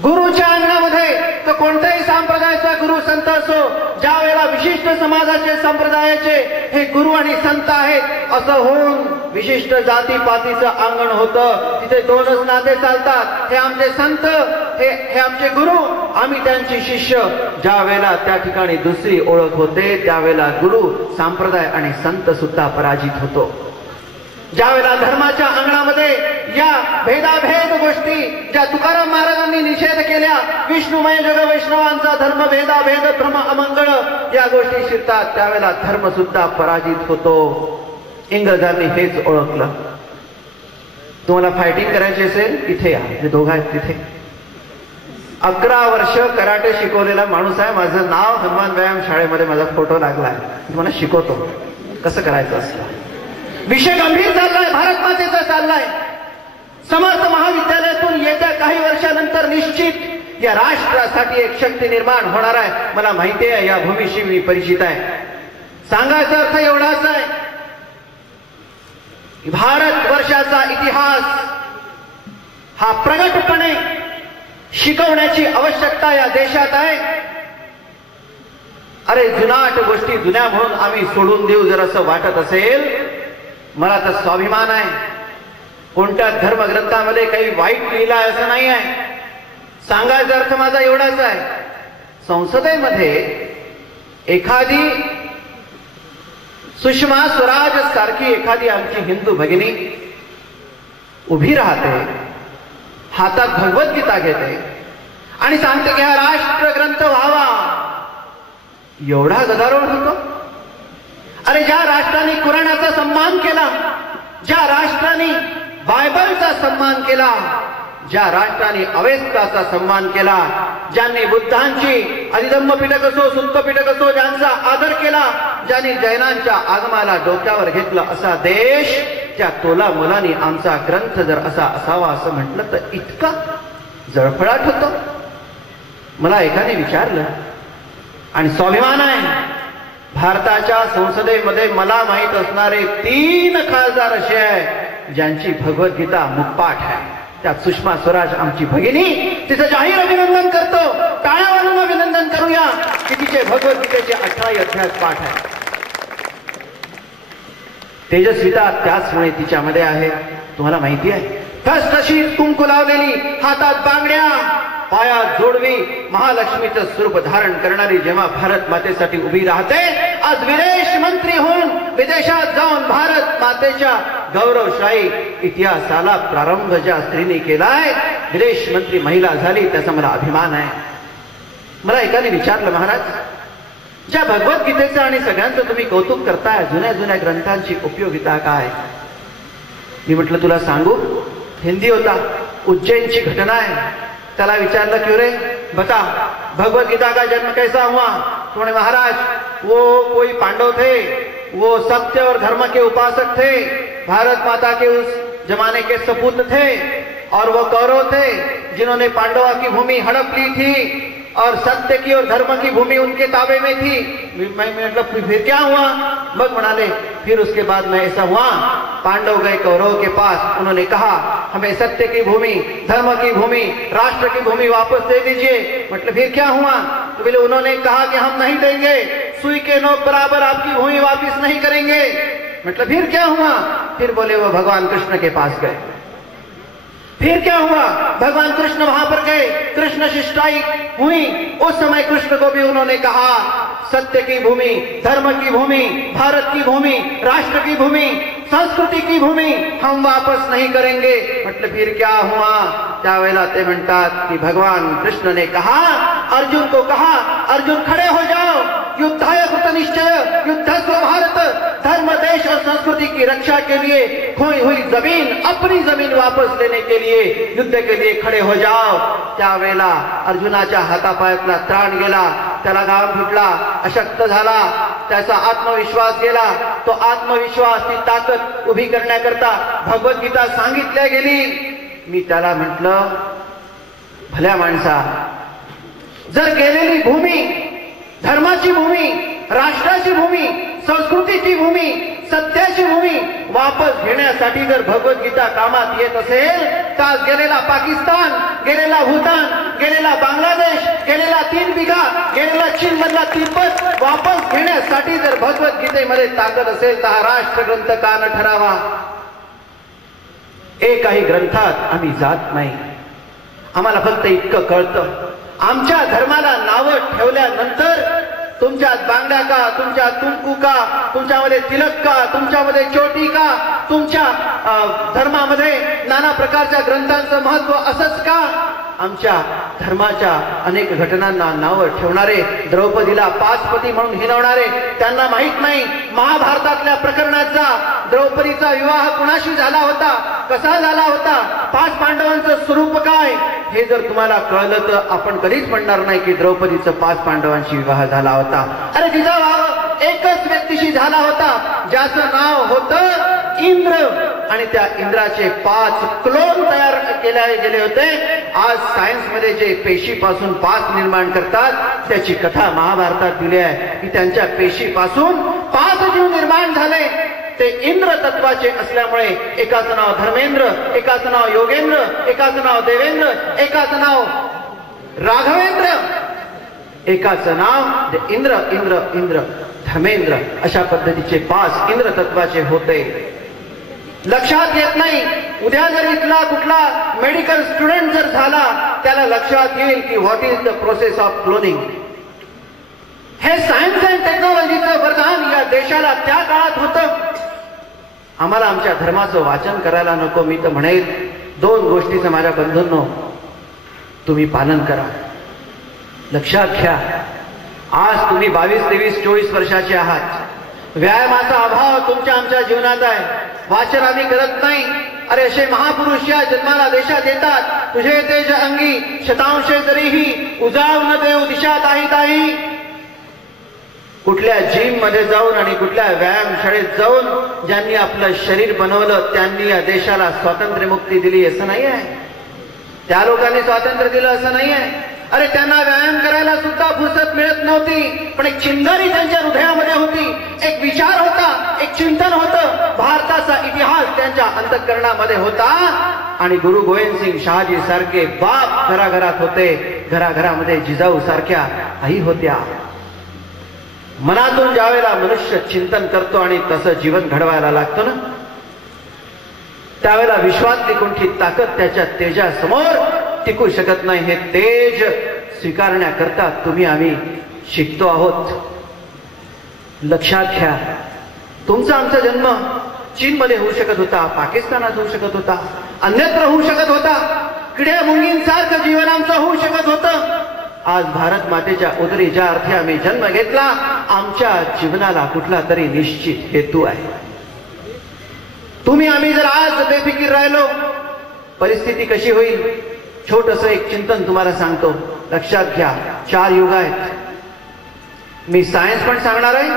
गुरुच्या अंगणामध्ये तो कोणत्याही संप्रदायाचा गुरु संत असो, ज्या वेळेला विशिष्ट समाजाचे संप्रदायाचे हे गुरु आणि संत आहेत असं होऊन विशिष्ट जातीपातीचं अंगण होतं. तिथे 2च नाते चालतात. हे आमचे संत, हे आमचे गुरु, आम्ही त्यांची शिष्य. ज्या वेळेला त्या ठिकाणी दुसरी ओळख होते त्यावेळेला गुरु, संप्रदाय आणि संत सुद्धा पराजित होतो. ज्या वेळेला धर्माच्या अंगणामध्ये या भेदाभेद गोष्टी ज्या तुकाराम महाराजांनी निषेध केल्या, विष्णुमय जग वैष्णवांचा धर्म भेदाभेद भ्रम अमंगळ या गोष्टी शिरतात, त्यावेळेला धर्म सुद्धा पराजित होतो. इंग्रजांनी हेच ओळखलं. तुम्हाला फायटिंग करायची असेल इथे या, जे दोघं आहेत तिथे. 11 वर्ष कराटे शिकवलेला माणूस आहे. माझं नाव हनुमान व्यायाम शाळेमध्ये माझा फोटो लागलाय. तुम्हाला शिकवतो कसं करायचं असतं. विषय गंभीर चाललाय, भारत मातेचा चाललाय. समर्थ महाविद्यालयातून येत्या काही वर्षानंतर निश्चित या राष्ट्रासाठी एक शक्ती निर्माण होणार आहे. मला माहिती आहे, या भूमीशी मी परिचित आहे. सांगायचा अर्थ एवढाच आहे, भारत वर्षाचा इतिहास हा प्रगटपणे शिकवण्याची आवश्यकता या देशात आहे. अरे जुनाट गोष्टी जुन्या म्हणून आम्ही सोडून देऊ जर असं वाटत असेल, मला तर स्वाभिमान आहे. कोणत्या धर्मग्रंथामध्ये काही वाईट लिहिलं आहे असं नाही आहे. सांगायचा अर्थ माझा एवढाच आहे, संसदेमध्ये एखादी सुषमा स्वराज सारखी एखादी आमची हिंदू भगिनी उभी राहते, हातात भगवद्गीता घेते आणि सांगते की हा राष्ट्रग्रंथ व्हावा. एवढा गदारोळ होतो. अरे ज्या राष्ट्राने कुराणाचा सन्मान केला, ज्या राष्ट्राने बायबलचा सन्मान केला, ज्या राष्ट्राने अवेस्ताचा सन्मान केला, ज्यांनी बुद्धांची अधिधम्म पिटक असो सुत्त पिटक असो ज्यांचा आदर केला, ज्यांनी जैनांच्या आगमाला डोक्यावर घेतलं, असा देश त्या तोला मोलाने आमचा ग्रंथ जर असा असावा असं म्हटलं तर इतका जळफळाट होतो. मला एकाने विचारलं आणि स्वाभिमान आहे, भारताच्या संसदेमध्ये मला माहित असणारे 3 खासदार असे आहे ज्यांची भगवद्गीता मुखपाठ आहे. त्यात सुषमा स्वराज आमची भगिनी, तिचं जाहीर अभिनंदन करतो. टाळ्या वाजवून अभिनंदन करूया की तिचे भगवद्गीतेचे 18 अध्याय पाठ आहे. तेजस्विता त्याचमुळे तिच्यामध्ये आहे. तुम्हाला माहिती आहे, ठसठशी कुंकू लावलेली, हातात बांगड्या, पायात जोडवी, महालक्ष्मीचं स्वरूप धारण करणारी जेव्हा भारत मातेसाठी उभी राहते, आज विदेश मंत्री होऊन विदेशात जाऊन भारत मातेच्या गौरवशाही इतिहासाला प्रारंभ ज्या स्त्रीने केलाय, विदेश मंत्री महिला झाली, त्याचा मला अभिमान आहे. मला एकाने विचारलं, महाराज ज्या भगवद्गीतेचं आणि सगळ्यांचं तुम्ही कौतुक करताय, जुन्या जुन्या ग्रंथांची उपयोगिता काय? मी म्हटलं तुला सांगू. हिंदी होता, उज्जैनची घटना आहे. त्याला विचारलं क्यों रे, बता भगवद्गीता का जन्म कैसा हुआ? उन्होंने महाराज वो कोई पांडव थे, वो सत्य और धर्म के उपासक थे, भारत माता के उस जमाने के सपूत थे, और वो कौरव थे जिन्होंने पांडवा की भूमि हड़प ली थी और सत्य की और धर्म की भूमि उनके ताबे में थी. मैं मतलब फिर क्या हुआ? मग म्हणाले फिर उसके बाद में ऐसा हुआ, पांडव गए कौरव के पास, उन्होंने कहा हमें सत्य की भूमि, धर्म की भूमि, राष्ट्र की भूमि वापस दे दीजिए. मतलब फिर क्या हुआ? तो बोले उन्होंने कहा कि हम नहीं देंगे, सुई के नोक बराबर आपकी भूमि वापस नहीं करेंगे. मतलब फिर क्या हुआ? फिर बोले वो भगवान कृष्ण के पास गए. फिर क्या हुआ? भगवान कृष्ण वहां पर गए, कृष्ण शिष्टाई हुई. उस समय कृष्ण को भी उन्होंने कहा सत्य की भूमि, धर्म की भूमि, भारत की भूमि, राष्ट्र की भूमि, संस्कृती की भूमि हम वापस नहीं करेंगे. मतलब फिर क्या हुआ? त्यावेळेला ते म्हणतात की भगवान कृष्ण ने कहा, अर्जुन को कहा, अर्जुन खड़े हो जाओ, युद्धाय कृत निश्चय, युद्धस्व भारत, धर्म देश और संस्कृति की रक्षा के लिए खोई हुई जमीन, अपनी जमीन वापस लेने के लिए युद्ध के लिए खड़े हो जाओ. त्यावेळेला अर्जुनाच्या हातापायातला त्राण गेला, त्याला घाम फुटला, अशक्त झाला, त्याचा आत्मविश्वास गेला. तो आत्मविश्वास, ती ताकद उभी करण्याकरता भगवद्गीता सांगितल्या गेली. मी त्याला म्हटलं भल्या माणसा, जर गेलेली भूमी, धर्माची भूमी, राष्ट्राची भूमी, संस्कृतीची भूमी, सत्याची भूमी वापस घेण्यासाठी जर भगवद्गीता कामात येत असेल, तर गेलेला पाकिस्तान, गेलेला भूतान, गेलेला बांगलादेश, गेलेला 3 बिघा, गेलेला चीन मधला तिब्बत वापस घेण्यासाठी जर भगवद्गीतेमध्ये ताकद असेल, तर हा राष्ट्रग्रंथ का न ठरावा? एकाही ग्रंथात आम्ही जात नाही. आम्हाला फक्त इतकं कळतं, आमच्या धर्माला नावं ठेवल्यानंतर तुमच्यात बांगड्या का, तुमच्यात कुंकू का, तुमच्यामध्ये तिलक का, तुमच्यामध्ये चोटी का, तुमच्या धर्मामध्ये नाना प्रकारच्या ग्रंथांचं महत्व असंच का? आमच्या धर्माच्या अनेक घटनांना नावं ठेवणारे, द्रौपदीला पाचपती म्हणून हिणवणारे, त्यांना माहित नाही महाभारतातल्या प्रकरणाचा द्रौपदीचा विवाह कुणाशी झाला होता, कसा झाला होता, 5 पांडवांचं स्वरूप काय, हे जर तुम्हाला कळलं तर आपण कधीच म्हणणार नाही की द्रौपदीचा 5 पांडवांशी विवाह झाला होता. अरे तिचा विवाह एकच व्यक्तीशी झाला होता, ज्याचं नाव होतं इंद्र, आणि त्या इंद्राचे 5 क्लोन तयार केले गेले होते. आज सायन्स मध्ये जे पेशीपासून 5 निर्माण करतात त्याची कथा महाभारतात दिली आहे की त्यांच्या पेशीपासून 5 जीव निर्माण झाले. ते इंद्र तत्वाचे असल्यामुळे एकाचं नाव धर्मेंद्र, एकाचं नाव योगेंद्र, एकाचं नाव देवेंद्र, एकाचं नाव राघवेंद्र, एकाचं नाव इंद्र इंद्र इंद्र धर्मेंद्र. अशा पद्धतीचे 5 इंद्र तत्वाचे होते. लक्षात येत नाही. उद्या जर इथला कुठला मेडिकल स्टुडंट जर झाला त्याला लक्षात येईल की what is the process of cloning. हे सायन्स अँड टेक्नॉलॉजीचं वरदान या देशाला त्या काळात होतं. आम्हाला आमच्या धर्माचं वाचन करायला नको. मी तर म्हणेल 2 गोष्टीचं माझ्या बंधूंनो तुम्ही पालन करा. लक्षात घ्या, आज तुम्ही 22, 23, 24 वर्षाचे आहात. व्यायामाचा अभाव तुमच्या आमच्या जीवनात आहे. वाचन आम्ही करत नाही. अरे असे महापुरुष या जन्माला देशात येतात. तुझे तेज अंगी शतांशे तरीही उजाव न देऊ दिशा ताही ताही. कुठल्या जिम मध्ये जाऊन आणि कुठल्या व्यायामशाळेत जाऊन ज्यांनी आपलं शरीर बनवलं त्यांनी या देशाला स्वातंत्र्य मुक्ती दिली असं नाही आहे. त्या लोकांनी स्वातंत्र्य दिलं असं नाही आहे. अरे त्यांना व्यायाम करायला सुद्धा फुरसत मिळत नव्हती, पण एक चिंगारी त्यांच्या हृदयामध्ये होती, एक विचार होता, एक चिंतन होतं. भारताचा इतिहास त्यांच्या अंतःकरणामध्ये होता. आणि गुरु गोविंद सिंग शहाजी सारखे बाप घराघरात होते. घराघरामध्ये जिजाऊ सारख्या आई होत्या. मनातून ज्यावेळेला मनुष्य चिंतन करतो आणि तसं जीवन घडवायला लागतो ना, त्यावेळेला विश्वातली कोणती ताकद त्याच्या तेजासमोर टिकू शकत नाही. हे तेज स्वीकारण्याकरता तुम्ही आम्ही शिकतो आहोत. लक्षात घ्या, तुमचा आमचा जन्म चीनमध्ये होऊ शकत होता, पाकिस्तानात होऊ शकत होता, अन्यत्र होऊ शकत होता. किड्या मुंगींसारखं जीवन आमचं होऊ शकत होतं. आज भारत मातेच्या उदरी ज्या अर्थी आम्ही जन्म घेतला, आमच्या जीवनाला कुठला तरी निश्चित हेतू आहे. तुम्ही आम्ही जर आज बेफिकीर राहिलो, परिस्थिती कशी होईल? छोटस एक चिंतन तुम्हाला सांगतो. लक्षात घ्या, 4 युग आहेत. मी सायन्स पण सांगणार आहे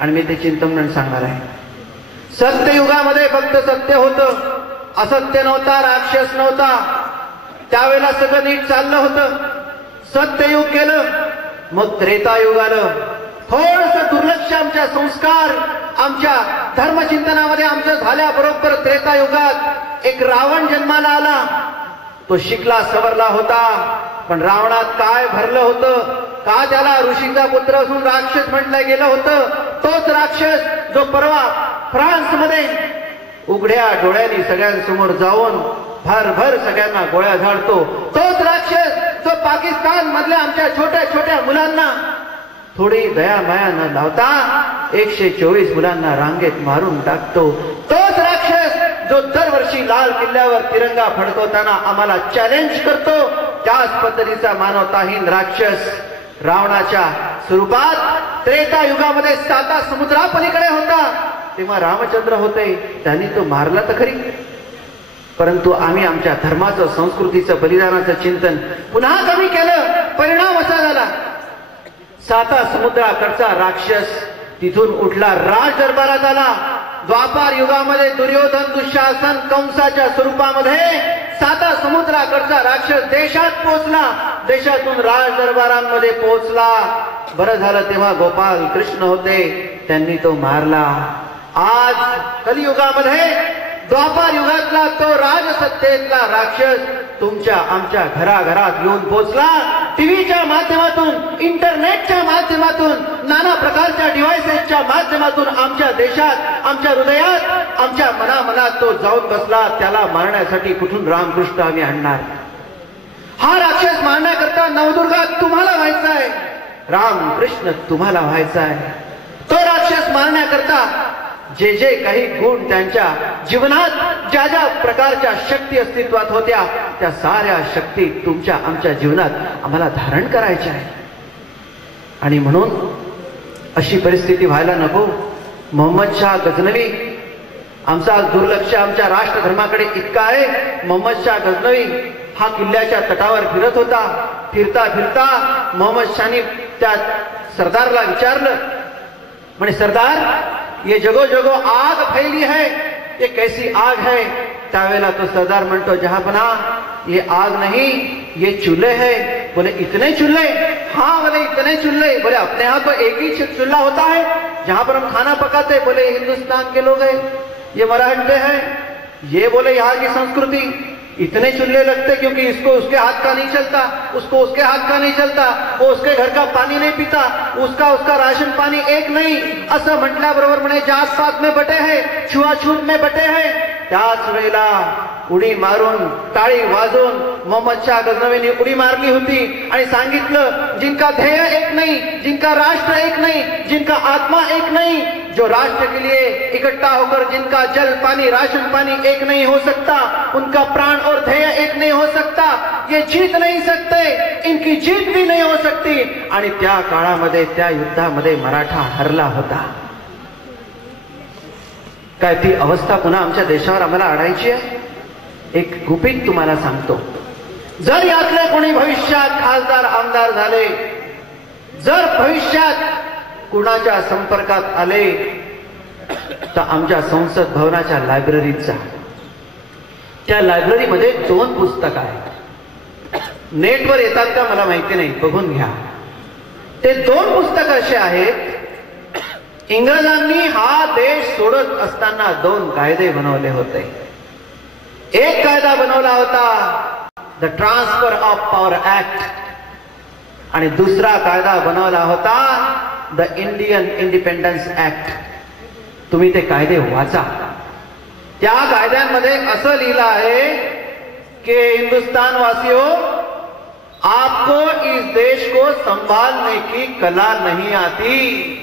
आणि मी ते चिंतन पण सांगणार आहे. सत्ययुगामध्ये फक्त सत्य होतं, असत्य नव्हता, राक्षस नव्हता. त्यावेळेला सगळं नीट चाललं होतं. सत्ययुग केलं, मग त्रेतायुग आलं. थोडस दुर्लक्ष आमच्या संस्कार आमच्या धर्मचिंतनामध्ये आमचं झाल्याबरोबर त्रेतायुगात एक रावण जन्माला आला. तो शिकला सवरला होता, पण रावणात काय भरलं होतं? का त्याला ऋषीचा पुत्र असून राक्षस म्हटलं गेलं होतं? तोच राक्षस जो परवा फ्रान्समध्ये उघड्या डोळ्यांनी सगळ्यांसमोर जाऊन भरभर सगळ्यांना गोळ्या झाडतो. तोच राक्षस जो पाकिस्तान मधल्या आमच्या छोट्या छोट्या मुलांना थोडी दया माया न लावता 124 मुलांना रांगेत मारून टाकतो. तोच राक्षस जो दरवर्षी लाल किल्ल्यावर तिरंगा फडकवताना आम्हाला चॅलेंज करतो. त्याच पद्धतीचा मानवताहीन राक्षस रावणाच्या स्वरूपात त्रेता युगामध्ये 7 समुद्रापलीकडे होता. तेव्हा रामचंद्र होते, त्यांनी तो मारला तर खरी, परंतु आम्ही आमच्या धर्माचं संस्कृतीचं बलिदानाचं चिंतन पुन्हा कमी केलं. परिणाम असा झाला, 7 समुद्राकडचा राक्षस तिथून उठला, राज दरबारात आला. द्वापार युगामध्ये दुर्योधन दुःशासन कंसाच्या स्वरूपामध्ये 7 समुद्राकडचा राक्षस देशात पोहोचला. देशातून राज दरबारांमध्ये पोहोचला. बरं झालं तेव्हा गोपाल कृष्ण होते, त्यांनी तो मारला. आज कलियुगामध्ये द्वापार युगातला तो राजसत्तेतला राक्षस तुमच्या आमच्या घराघरात येऊन पोहोचला. टीव्हीच्या माध्यमातून, इंटरनेटच्या माध्यमातून, नाना प्रकारच्या डिव्हाइसेसच्या माध्यमातून आमच्या देशात, आमच्या हृदयात, आमच्या मनामनात तो जाऊन बसला. त्याला मारण्यासाठी कुठून रामकृष्ण आम्ही आणणार? हा राक्षस मारण्याकरता नवदुर्गा तुम्हाला व्हायचा आहे, रामकृष्ण तुम्हाला व्हायचा आहे. तो राक्षस मारण्याकरता जे जे काही गुण त्यांच्या जीवनात ज्या ज्या प्रकारच्या शक्ती अस्तित्वात होत्या त्या साऱ्या शक्ती तुमच्या आमच्या जीवनात आम्हाला धारण करायच्या आहे. आणि म्हणून अशी परिस्थिती व्हायला नको. मोहम्मद शाह गझनवी, आमचा दुर्लक्ष आमच्या राष्ट्रधर्माकडे इतका आहे. मोहम्मद शाह गझनवी हा किल्ल्याच्या तटावर फिरत होता. फिरता फिरता मोहम्मद शाहनी त्या सरदारला विचारलं, म्हणे सरदार ये जगो जगो आग फैली है, ये कैसी आग है? त्यावेळेला तो सरदार म्हणतो, जहांपना ये आग नहीं ये चूल्हे है. बोले इतने चूल्हे? हाँ बोले इतने चूल्हे. बोले अपने यहाँ तो एक ही चूल्हा होता है जहां पर हम खाना पकाते. बोले हिंदुस्तान के लोग हैं, ये मराठे हैं. ये बोले यहाँ की संस्कृति. इतने चूल्हे लगते क्योंकि इसको उसके हाथ का नहीं चलता, उसको उसके हात का नहीं चलता, वो उसके घर का पानी नहीं पीता, उसका राशन पानी एक नहीं. असं म्हटल्याबरोबर म्हणे जात पात में बटे है, छुआछूत में बटे है. त्याच वेळेला उडी मारून टाळी वाजून मोहम्मद शाह गझनवीने उडी मारली होती आणि सांगितलं, जिनका ध्येय एक नहीं, जिनका राष्ट्र एक नहीं, जिनका आत्मा एक नहीं, जो राष्ट्र के लिए इकट्ठा होकर जिनका जल पानी राशन पानी एक नहीं हो सकता, उनका प्राण और ध्येय एक नहीं हो सकता, ये जीत नहीं सकते, इनकी जीत भी नहीं हो सकती. आणि त्या काळामध्ये त्या युद्धामध्ये मराठा हरला होता. काय ती अवस्था पुन्हा आमच्या देशावर आम्हाला आणायची आहे? एक गुपित तुम्हाला सांगतो. जर यातले कोणी भविष्यात खासदार आमदार झाले, जर भविष्यात कुणाच्या संपर्कात आले, तर आमच्या संसद भवनाच्या लायब्ररीत जा. त्या लायब्ररीमध्ये 2 पुस्तकं आहेत. नेटवर येतात का मला माहिती नाही, बघून घ्या. ते 2 पुस्तकं असे आहेत, इंग्रजांनी हा देश सोडत असताना 2 कायदे बनवले होते. एक कायदा बनवला होता the transfer of power act आणि दुसरा कायदा बनवला होता द इंडियन इंडिपेंडन्स ऍक्ट. तुम्ही ते कायदे वाचा. त्या कायद्यांमध्ये असं लिहिलं आहे की हिंदुस्तान वासियों, आपको इस देश को संभालने की कला नहीं आती.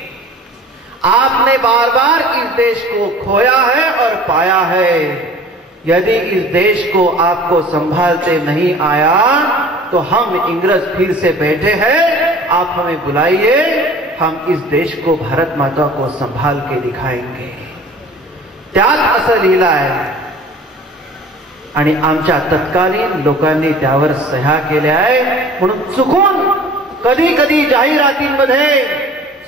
आपने बार बार इस देश को खोया है और पाया है. यदि इस देश को आपको संभालते नहीं आया तो हम इंग्रज फिर से बैठे हैं, आप हमें बुलाइए, हम इस देश को भारत माता को संभाल के दिखाएंगे. त्यात असं लिहिलं आहे. आणि आमच्या तत्कालीन लोकांनी त्यावर सह्या केल्या आहे. म्हणून चुकून कधी कधी जाहिरातींमध्ये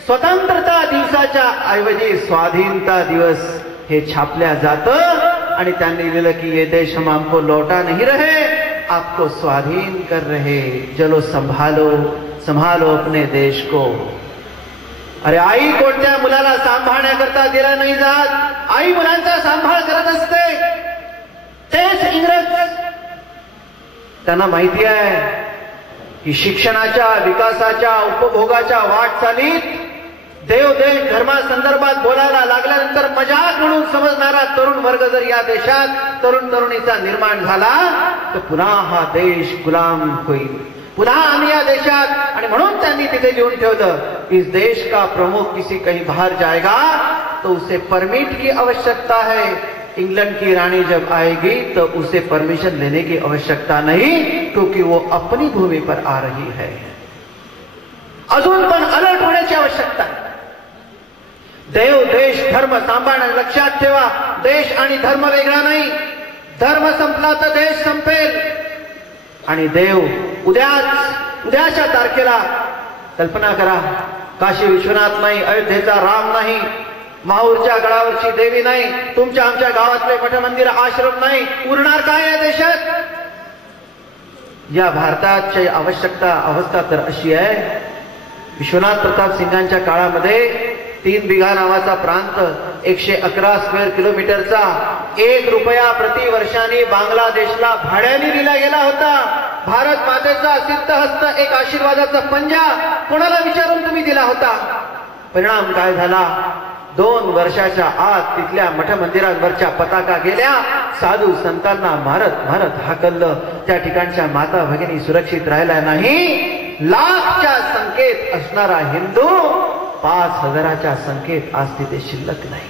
स्वतंत्रता दिवसाच्या ऐवजी स्वाधीनता दिवस हे छापल्या जातं. आणि त्यांनी लिहिलं की ये देश हम हमको लौटा नहीं रहे, आपको स्वाधीन कर रहे, चलो संभालो संभालो अपने देश को. अरे आई कोणत्या मुलाला सांभाळण्याकरता दिला नाही जात, आई मुलांचा सांभाळ करत असते. तेच इंग्रज, त्यांना माहिती आहे की शिक्षणाच्या विकासाच्या उपभोगाच्या वाटचालीत देव देश धर्मासंदर्भात बोलायला लागल्यानंतर मजाक म्हणून समजणारा तरुण वर्ग जर या देशात तरुण तरुणीचा निर्माण झाला तर पुन्हा हा देश गुलाम होईल. पुन्हा आम्ही या देशात, आणि म्हणून त्यांनी तिथे लिहून ठेवलं, इस देश का प्रमुख किसी कहीं बाहर जाएगा तो उसे परमिट की आवश्यकता है. इंग्लैंड की रानी जब आएगी तो उसे परमिशन लेने की आवश्यकता नहीं, क्योंकि वो अपनी भूमि पर आ रही है. अजून पण अलर्ट होण्याची आवश्यकता आहे. देव देश धर्म सांभाळणं लक्षात ठेवा. देश आणि धर्म वेगळा नाही. धर्म संपला तर देश संपेल. आणि देव उद्याच्या तारखेला कल्पना करा, काशी विश्वनाथ नाही, अयोध्येचा राम नाही, माहूरच्या गडावरची देवी नाही, तुमच्या आमच्या गावातले मठ मंदिर आश्रम नाही, उरणार काय या देशात? या भारताची अवस्था तर अशी आहे. विश्वनाथ प्रताप सिंगांच्या काळामध्ये 3 बिघा नावाचा प्रांत 111 स्क्वेअर किलोमीटरचा ₹1 प्रति वर्षाने बांगलादेशला भाड्याने दिला गेला होता. भारत मातेचा सिद्धहस्त एक आशीर्वादाचा पंजा कोणाला विचारून तुम्ही दिला होता? परिणाम काय झाला? 2 वर्षाच्या आत तिथल्या मठ मंदिरांवरच्या पताका गेल्या. साधू संतांना मारत मारत हाकललं. त्या ठिकाणच्या माता भगिनी सुरक्षित राहिल्या नाही. लाखच्या संख्येत असणारा हिंदू 5000च्या संख्येत आज तिथे शिल्लक नाही.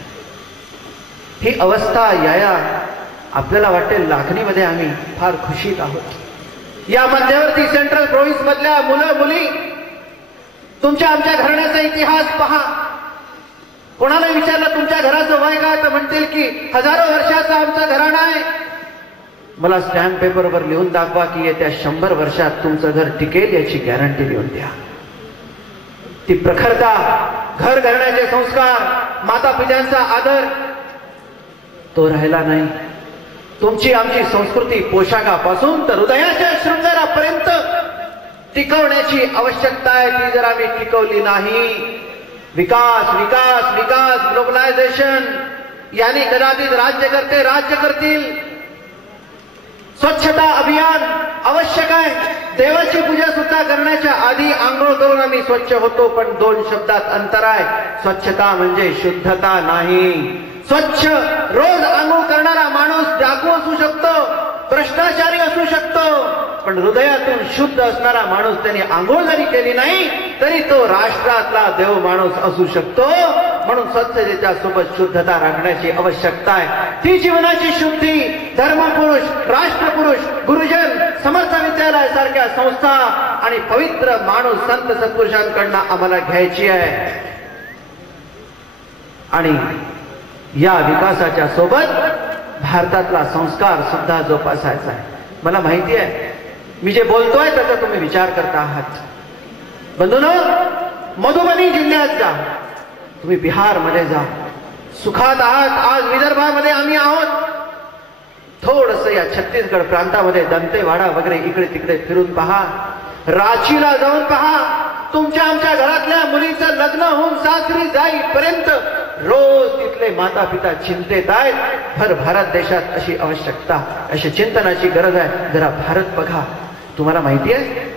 ही अवस्था याया आपल्याला वाटेल लागणीमध्ये आम्ही फार खुशीत आहोत। या मध्यवर्ती सेंट्रल प्रोव्हिन्स मधल्या मुलं मुली तुमच्या आमच्या घराण्याचा इतिहास पहा। कोणाला विचारलं तुमच्या घराचं वय काय तर म्हणतील की हजारो वर्षाचं आमचं घराणं आहे। मला स्टॅम्प पेपरवर लिहून दाखवा की येत्या 100 वर्षात तुमचं घर टिकेल याची गॅरंटी लिहून द्या। ती प्रखरता, घर घराण्याचे संस्कार, माता पित्यांचा आदर तो राहिला नाही। तुमची आमची संस्कृती पोशाखापासून तर हृदयाच्या शृंगारापर्यंत टिकवण्याची आवश्यकता आहे। ती जर आम्ही टिकवली नाही, विकास विकास विकास ग्लोबलायझेशन यानी कदाचित राज्यकर्ते राज्य करतील। स्वच्छता अभियान आवश्यक आहे। देवाची पूजा सुद्धा करण्याच्या आधी आंघोळ करून आम्ही स्वच्छ होतो, पण 2 शब्दात अंतर आहे। स्वच्छता म्हणजे शुद्धता नाही। स्वच्छ रोज आंघोळ करणारा माणूस डाकू असू शकतो, भ्रष्टाचारी असू शकतो, पण हृदयातून शुद्ध असणारा माणूस त्याने आंघोळ जरी केली नाही तरी तो राष्ट्रातला देव माणूस असू शकतो। म्हणून स्वच्छतेच्या सोबत शुद्धता राखण्याची आवश्यकता आहे। ती जीवनाची शुद्धी धर्मपुरुष, राष्ट्रपुरुष, गुरुजन, समर्थ विद्यालय सारख्या संस्था आणि पवित्र माणूस संत सत्पुरुषांकडनं आम्हाला घ्यायची आहे। आणि या विकासाच्या सोबत भारतातला संस्कार सुद्धा जोपासायचा आहे। मला माहिती आहे मी जे बोलतोय त्याचा तुम्ही विचार करता आहात। बंधूंनो, मधुबनी जिल्ह्यात जा, तुम्ही बिहारमध्ये जा, सुखात आहात। आज विदर्भामध्ये आम्ही आहोत। थोडस या छत्तीसगड प्रांतामध्ये दंतेवाडा वगैरे इकडे तिकडे फिरून पहा, रांचीला जाऊन पहा। तुमच्या आमच्या घरातल्या मुलीचं लग्न होऊन सासरी जाईपर्यंत रोज तिथले माता पिता चिंतेत आहेत। भर भारत देशात अशी आवश्यकता, अशी चिंतनाची गरज आहे। जरा भारत बघा, तुम्हाला माहिती आहे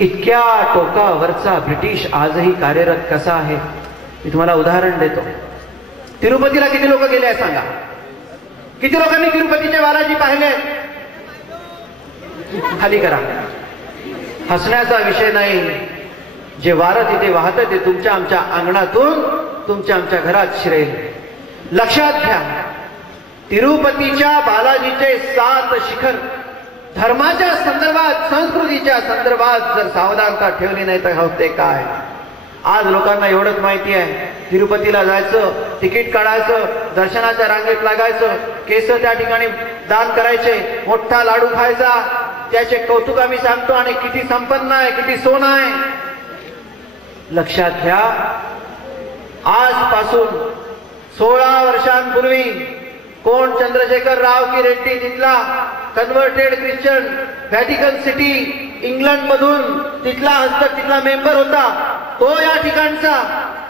इतक्या टोकावरचा ब्रिटिश आजही कार्यरत कसा आहे। मी तुम्हाला उदाहरण देतो। तिरुपतीला किती लोक गेले आहे सांगा? किती लोकांनी तिरुपतीचे बालाजी पाहिले? खाली करा। हसण्याचा विषय नाही। जे वारं तिथे वाहतं ते तुमच्या आमच्या अंगणातून तुमच्या आमच्या घरात शिरेल। लक्षात घ्या, तिरुपतीच्या बालाजीचे 7 शिखर धर्माच्या संदर्भात, संस्कृतीच्या संदर्भात जर सावधानता ठेवली नाही तर होते काय? आज लोकांना एवढंच माहिती आहे, तिरुपतीला जायचं, तिकीट काढायचं, दर्शनाच्या रांगेत लागायचं, केस त्या ठिकाणी दान करायचे, मोठा लाडू खायचा, त्याचे कौतुक आम्ही सांगतो आणि किती संपन्न आहे, किती सोनं आहे। लक्षात घ्या, आजपासून 16 वर्षांपूर्वी कोण चंद्रशेखर राव की रेड्डी तिथला converted Christian, Vatican city England मधून तिथला मेंबर होता। तो या ठिकाणचा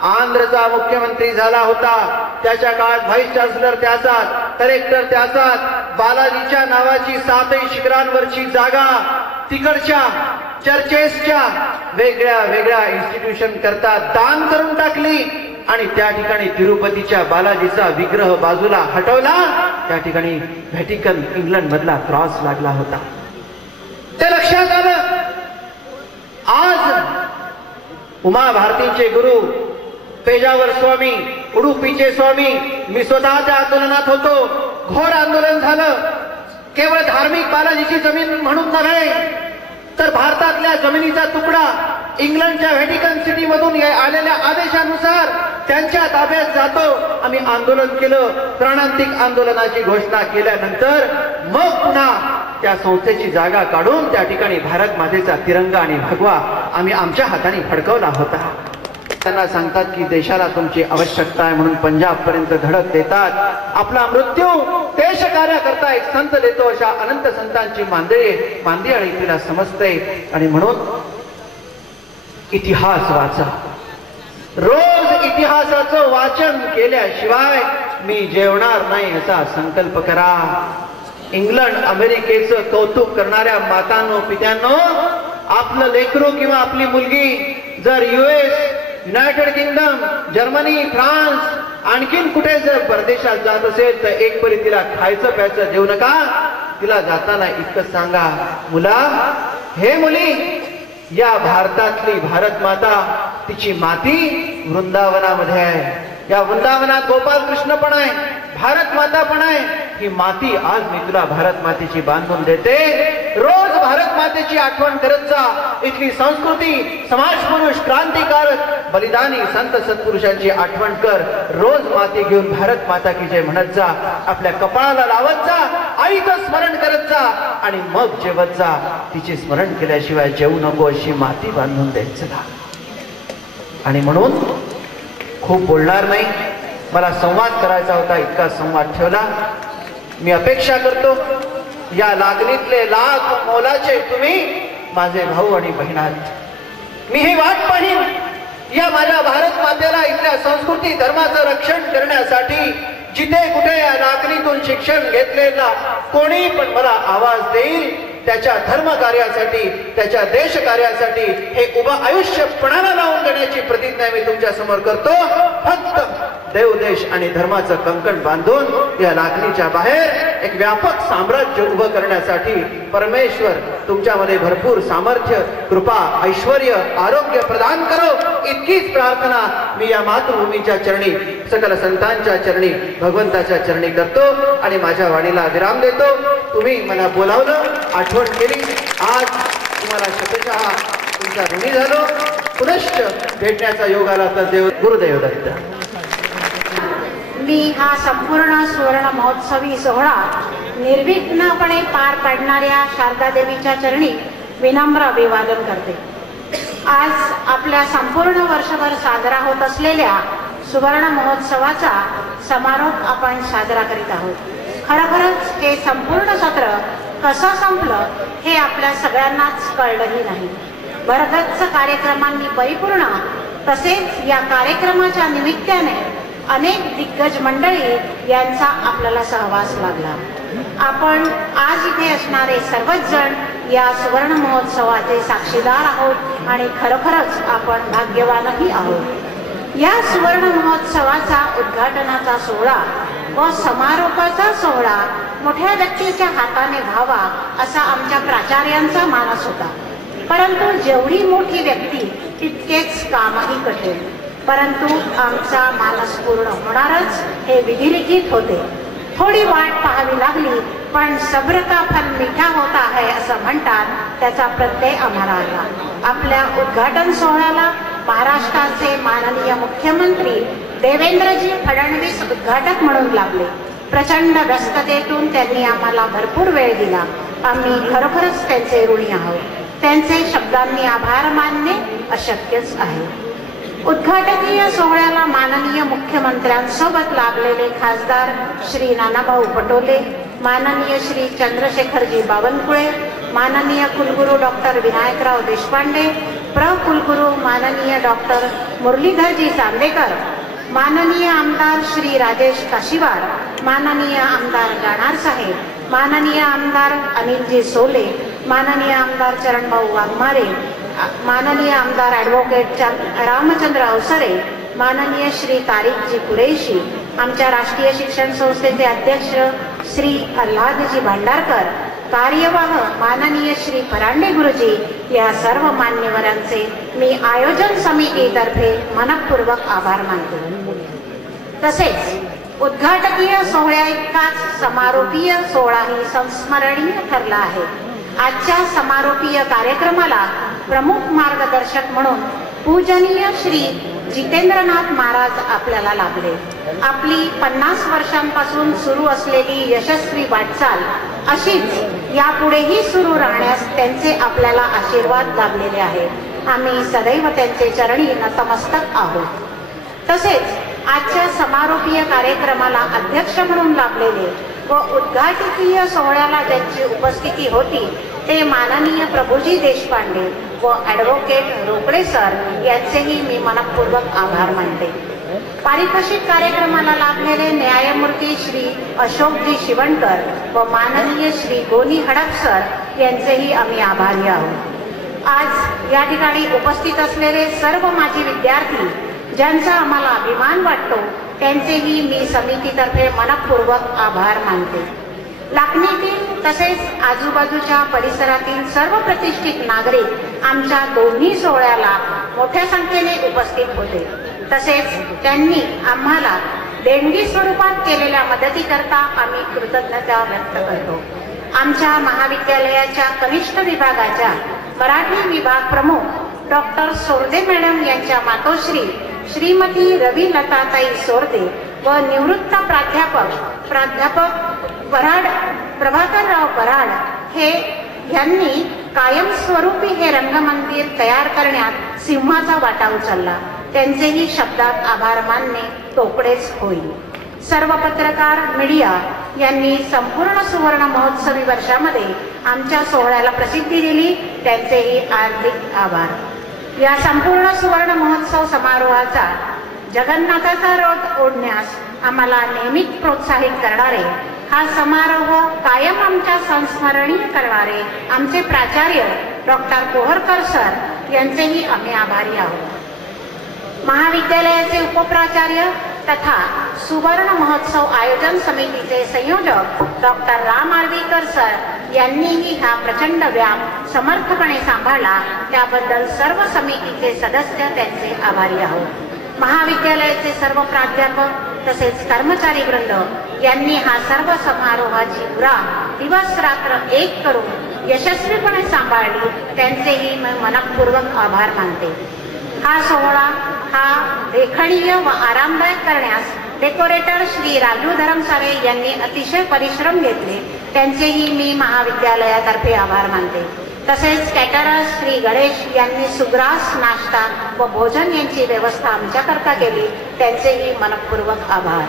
आंध्रचा मुख्यमंत्री झाला होता। त्याच्या काळात व्हाईस चान्सलर त्याचाच, कलेक्टर त्याचाच। बालाजीच्या नावाची 7 शिखरांवरची जागा तिकडच्या चर्चेसच्या वेगळ्या वेगळ्या इन्स्टिट्यूशन करता दान करून टाकली आणि त्या ठिकाणी तिरुपतीच्या बालाजीचा विग्रह बाजूला हटवला। त्या ठिकाणी व्हॅटिकन इंग्लंड मधला क्रॉस लागला होता। ते लक्षात आलं। आज उमा भारतीचे गुरु पेजावर स्वामी, उडुपीचे स्वामी, मी स्वतः त्या आंदोलनात होतो। घोर आंदोलन झालं। केवळ धार्मिक बालाजीची जमीन म्हणून नव्हे तर भारतातल्या जमिनीचा तुकडा इंग्लंडच्या व्हॅटिकन सिटी मधून आलेल्या आदेशानुसार त्यांच्या ताब्यात जातो। आम्ही आंदोलन केलं, प्राणांतिक आंदोलनाची घोषणा केल्यानंतर मग पुन्हा त्या संस्थेची जागा काढून त्या ठिकाणी भारत मातेचा तिरंगा आणि भगवा आम्ही आमच्या हाताने फडकवला होता। त्यांना सांगतात की देशाला तुमची आवश्यकता आहे म्हणून पंजाब पर्यंत धडक देतात। आपला मृत्यू देश कार्य करता एक संत देतो, अशा अनंत संतांची मांदियाळी तिला समजते। आणि म्हणून इतिहास वाचा, रोज इतिहासाचं वाचन केल्याशिवाय मी जेवणार नाही असा संकल्प करा। इंग्लंड अमेरिकेचं कौतुक करणाऱ्या मातांनो, पित्यांनो, आपलं लेकरू किंवा आपली मुलगी जर US, United kingdom, Germany, France आणखीन कुठे जर परदेशात जात असेल तर एक परी तिला खायचं प्यायचं देऊ नका। तिला जाताना इतकं सांगा, मुला, हे मुली, या भारतातली भारत माता, तिची माती वृंदावनामध्ये आहे। या वृंदावनात गोपाल कृष्ण पण आहे, भारत माता पण आहे. ही माती आज मी तुला भारत मातेची बांधून देते. रोज भारत मातेची आठवण करत जा. इथली संस्कृती, समाज पुरुष, क्रांतिकारक, बलिदानी संत सत्पुरुषांची आठवण कर. रोज माती घेऊन भारत माता की जय म्हणत जा. आपल्या कपाळाला लावत जा, आईचं स्मरण करत जा आणि मग जेवत जा. तिचे स्मरण केल्याशिवाय जेवू नको अशी माती बांधून द्यायचं ना. आणि म्हणून खूप बोलणार नाही, मला संवाद करायचा होता, इतका संवाद ठेवला. मी अपेक्षा करतो या लागणीतले लाख मोलाचे तुम्ही माझे भाऊ आणि बहीण आहात. मी ही वाट पाहीन या माझ्या भारत मातेला इथल्या संस्कृती धर्माचं रक्षण करण्यासाठी. जिथे कुठे या लागणीतून शिक्षण घेतलेला कोणी पण मला आवाज देईल, त्याच्या धर्म कार्यासाठी, त्याच्या देश कार्यासाठी हे उभं आयुष्य पणाला लावून देण्याची प्रतिज्ञा मी तुमच्या समोर करतो. फक्त देव, देश आणि धर्माचं कंकण बांधून या लागणीच्या बाहेर एक व्यापक साम्राज्य उभं करण्यासाठी परमेश्वर तुमच्यामध्ये भरपूर सामर्थ्य, कृपा, ऐश्वर्य, आरोग्य प्रदान करो, इतकीच प्रार्थना मी या मातृभूमीच्या चरणी, सकल संतांच्या चरणी, भगवंताच्या चरणी करतो आणि माझ्या वाणीला विराम देतो. तुम्ही मला बोलावलं, आठवण केली. आज तुम्हाला शतशः तुमचा ऋणी झालो. पुनश्च भेटण्याचा योग आला तर देव गुरुदेव दत्त. मी हा संपूर्ण सुवर्ण महोत्सवी सोहळा निर्विघ्नपणे पार पाडणाऱ्या शारदा देवीच्या चरणी विनम्र अभिवादन करते. आज आपल्या संपूर्ण वर्षभर साजरा होत असलेल्या सुवर्ण महोत्सवाचा समारोप आपण साजरा करीत आहोत. खरोखरच हे संपूर्ण सत्र कसं संपलं हे आपल्या सगळ्यांनाच कळलंही नाही. भरगच्च कार्यक्रमांनी परिपूर्ण, तसेच या कार्यक्रमाच्या निमित्ताने अनेक दिग्गज मंडळी यांचा आपल्याला सहवास लाभला. आपण आज इथे असणारे सर्वच जण या सुवर्ण महोत्सवाचे साक्षीदार आहोत आणि खरोखरच आपण भाग्यवानही आहोत. या सुवर्ण महोत्सवाचा उद्घाटनाचा सोहळा व समारोपाचा सोहळा मोठ्या व्यक्तीच्या हाताने व्हावा असा आमच्या प्राचार्यांचा मानस होता. परंतु जेवढी मोठी व्यक्ती तितकेच कामही कठीण. परंतु आमचा मानस पूर्ण होणारच हे विधिलिखित होते. थोडी वाट पाहावी लागली, पण सब्र का फल मीठा होता है असं म्हणतात, त्याचा प्रत्यय आम्हाला आला. आपल्या उद्घाटन सोहळ्याला महाराष्ट्राचे माननीय मुख्यमंत्री देवेंद्रजी फडणवीस उद्घाटक म्हणून लागले. प्रचंड व्यस्ततेतून त्यांनी आम्हाला भरपूर वेळ दिला. आम्ही खरोखरच त्यांचे ऋणी आहोत. त्यांचे शब्दांनी आभार मानणे अशक्यच आहे. उद्घाटकीय सोहळ्याला माननीय मुख्यमंत्र्यांसोबत लाभलेले खासदार श्री नानाभाऊ पटोले, माननीय श्री चंद्रशेखरजी बावनकुळे, माननीय कुलगुरू डॉक्टर विनायकराव देशपांडे, प्र कुलगुरू माननीय डॉक्टर मुरलीधरजी चांदेकर, माननीय आमदार श्री राजेश काशीवार, माननीय आमदार गाणार साहेब, माननीय आमदार अनिलजी सोले, माननीय आमदार चरणभाऊ वाघमारे, माननीय आमदार ॲडव्होकेट रामचंद्र अवसरे, माननीय श्री तारिकजी कुरेशी, आमच्या राष्ट्रीय शिक्षण संस्थेचे अध्यक्ष श्री अल्हादजी भांडारकर, कार्यवाह माननीय श्री फरांडे गुरुजी, या सर्व मान्यवरांचे मी आयोजन समितीतर्फे मनपूर्वक आभार मानतो. तसेच उद्घाटकीय सोहळ्याइतकाच समारोपीय सोहळाही संस्मरणीय ठरला आहे. आजच्या समारोपीय कार्यक्रमाला प्रमुख मार्गदर्शक म्हणून पूजनीय श्री जितेंद्रनाथ महाराज आपल्याला लाभले. आपली 50 वर्षांपासून सुरू असलेली यशस्वी वाटचाल अशीच यापुढेही सुरू राहण्यास त्यांचे आपल्याला आशीर्वाद लाभलेले आहेत. आम्ही सदैव त्यांचे चरणी नतमस्तक आहोत. तसेच आजच्या समारोपीय कार्यक्रमाला अध्यक्ष म्हणून लाभलेले व उद्घाटकीय सोहळ्याला ज्यांची उपस्थिती होती ते माननीय प्रभुजी देशपांडे व ॲडव्होकेट रोकडे सर यांचेही मी मनपूर्वक आभार मानते. पारितोषिक कार्यक्रमाला लाभलेले न्यायमूर्ती श्री अशोकजी शिवणकर व माननीय श्री गोनी हडप सर यांचेही आम्ही आभारी आहोत. आज या ठिकाणी उपस्थित असलेले सर्व माजी विद्यार्थी ज्यांचा आम्हाला अभिमान वाटतो त्यांचेही मी समितीतर्फे मनपूर्वक आभार मानते. लाखणीतील तसेच आजूबाजूच्या परिसरातील सर्व प्रतिष्ठित नागरिक आमच्या दोन्ही सोहळ्याला मोठ्या संख्येने उपस्थित होते. तसेच त्यांनी आम्हाला देणगी स्वरूपात केलेल्या मदतीकरता आम्ही कृतज्ञता व्यक्त करतो. आमच्या महाविद्यालयाच्या कनिष्ठ विभागाच्या मराठी विभाग प्रमुख डॉक्टर सोरदे मॅडम यांच्या मातोश्री श्रीमती रवी लताताई सोरदे व निवृत्त प्राध्यापक वराड प्रभाकरराव वराड यांनी कायमस्वरूपी हे रंगमंदिर तयार करण्यात सिंहाचा वाटा उचलला. त्यांचेही शब्दात आभार मानणे तोकडेच होईल. सर्व पत्रकार मीडिया यांनी संपूर्ण सुवर्ण महोत्सवी वर्षामध्ये आमच्या सोहळ्याला प्रसिद्धी दिली, त्यांचेही हार्दिक आभार. या संपूर्ण सुवर्ण महोत्सव समारोहाचा जगन्नाथाचा रथ ओढण्यास आम्हाला नेहमीच प्रोत्साहित करणारे, हा समारोह कायम आमच्या संस्मरणीय करणारे आमचे प्राचार्य डॉक्टर कोहरकर सर यांचेही आम्ही आभारी आहोत. महाविद्यालयाचे उपप्राचार्य तथा सुवर्ण महोत्सव आयोजन समितीचे संयोजक डॉक्टर राम आर्वीकर सर यांनीही हा प्रचंड व्याप समर्थपणे सांभाळला, त्याबद्दल सर्व समितीचे सदस्य त्यांचे आभारी आहोत. महाविद्यालयाचे सर्व प्राध्यापक तसेच कर्मचारी वृंद यांनी हा सर्व समारोहाची उरा दिवस रात्र एक करून यशस्वीपणे सांभाळली, त्यांचेही मी मनपूर्वक आभार मानते. हा सोहळा देखणीय व आरामदायक करण्यास डेकोरेटर श्री राजू धरमसारे यांनी अतिशय परिश्रम घेतले, त्यांचेही मी महाविद्यालयातर्फे आभार मानते. तसेच कॅटरर्स श्री गणेश यांनी सुग्रास नाश्ता व भोजन यांची व्यवस्था आमच्याकरता केली, त्यांचेही मनपूर्वक आभार.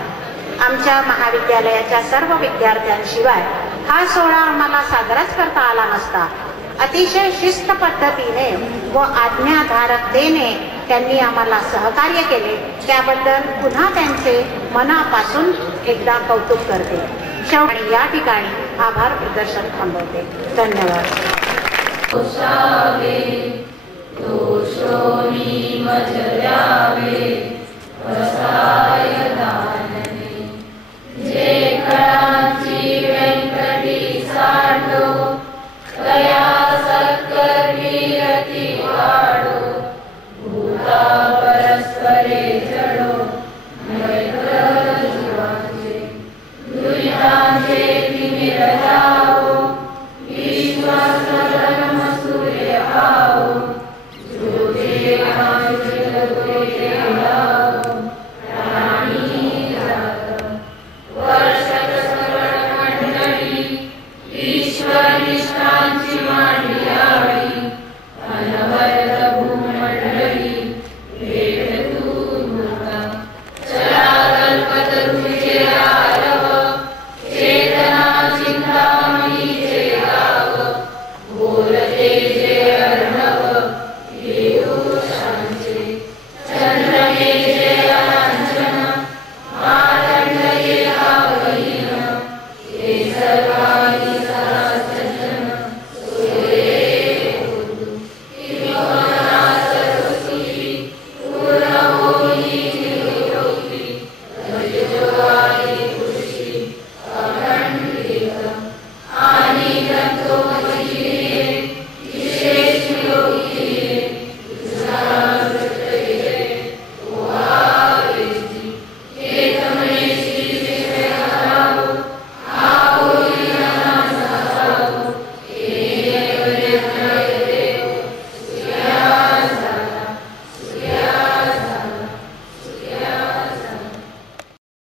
आमच्या महाविद्यालयाच्या सर्व विद्यार्थ्यांशिवाय हा सोहळा आम्हाला साजराच करता आला नसता. अतिशय शिस्त पद्धतीने व आज्ञाधारकतेने त्यांनी आम्हाला सहकार्य केले, त्याबद्दल पुन्हा त्यांचे मनापासून एकदा कौतुक करते. शेवटी या ठिकाणी आभार प्रदर्शन थांबवते. धन्यवाद. दया सत्कर्मी रती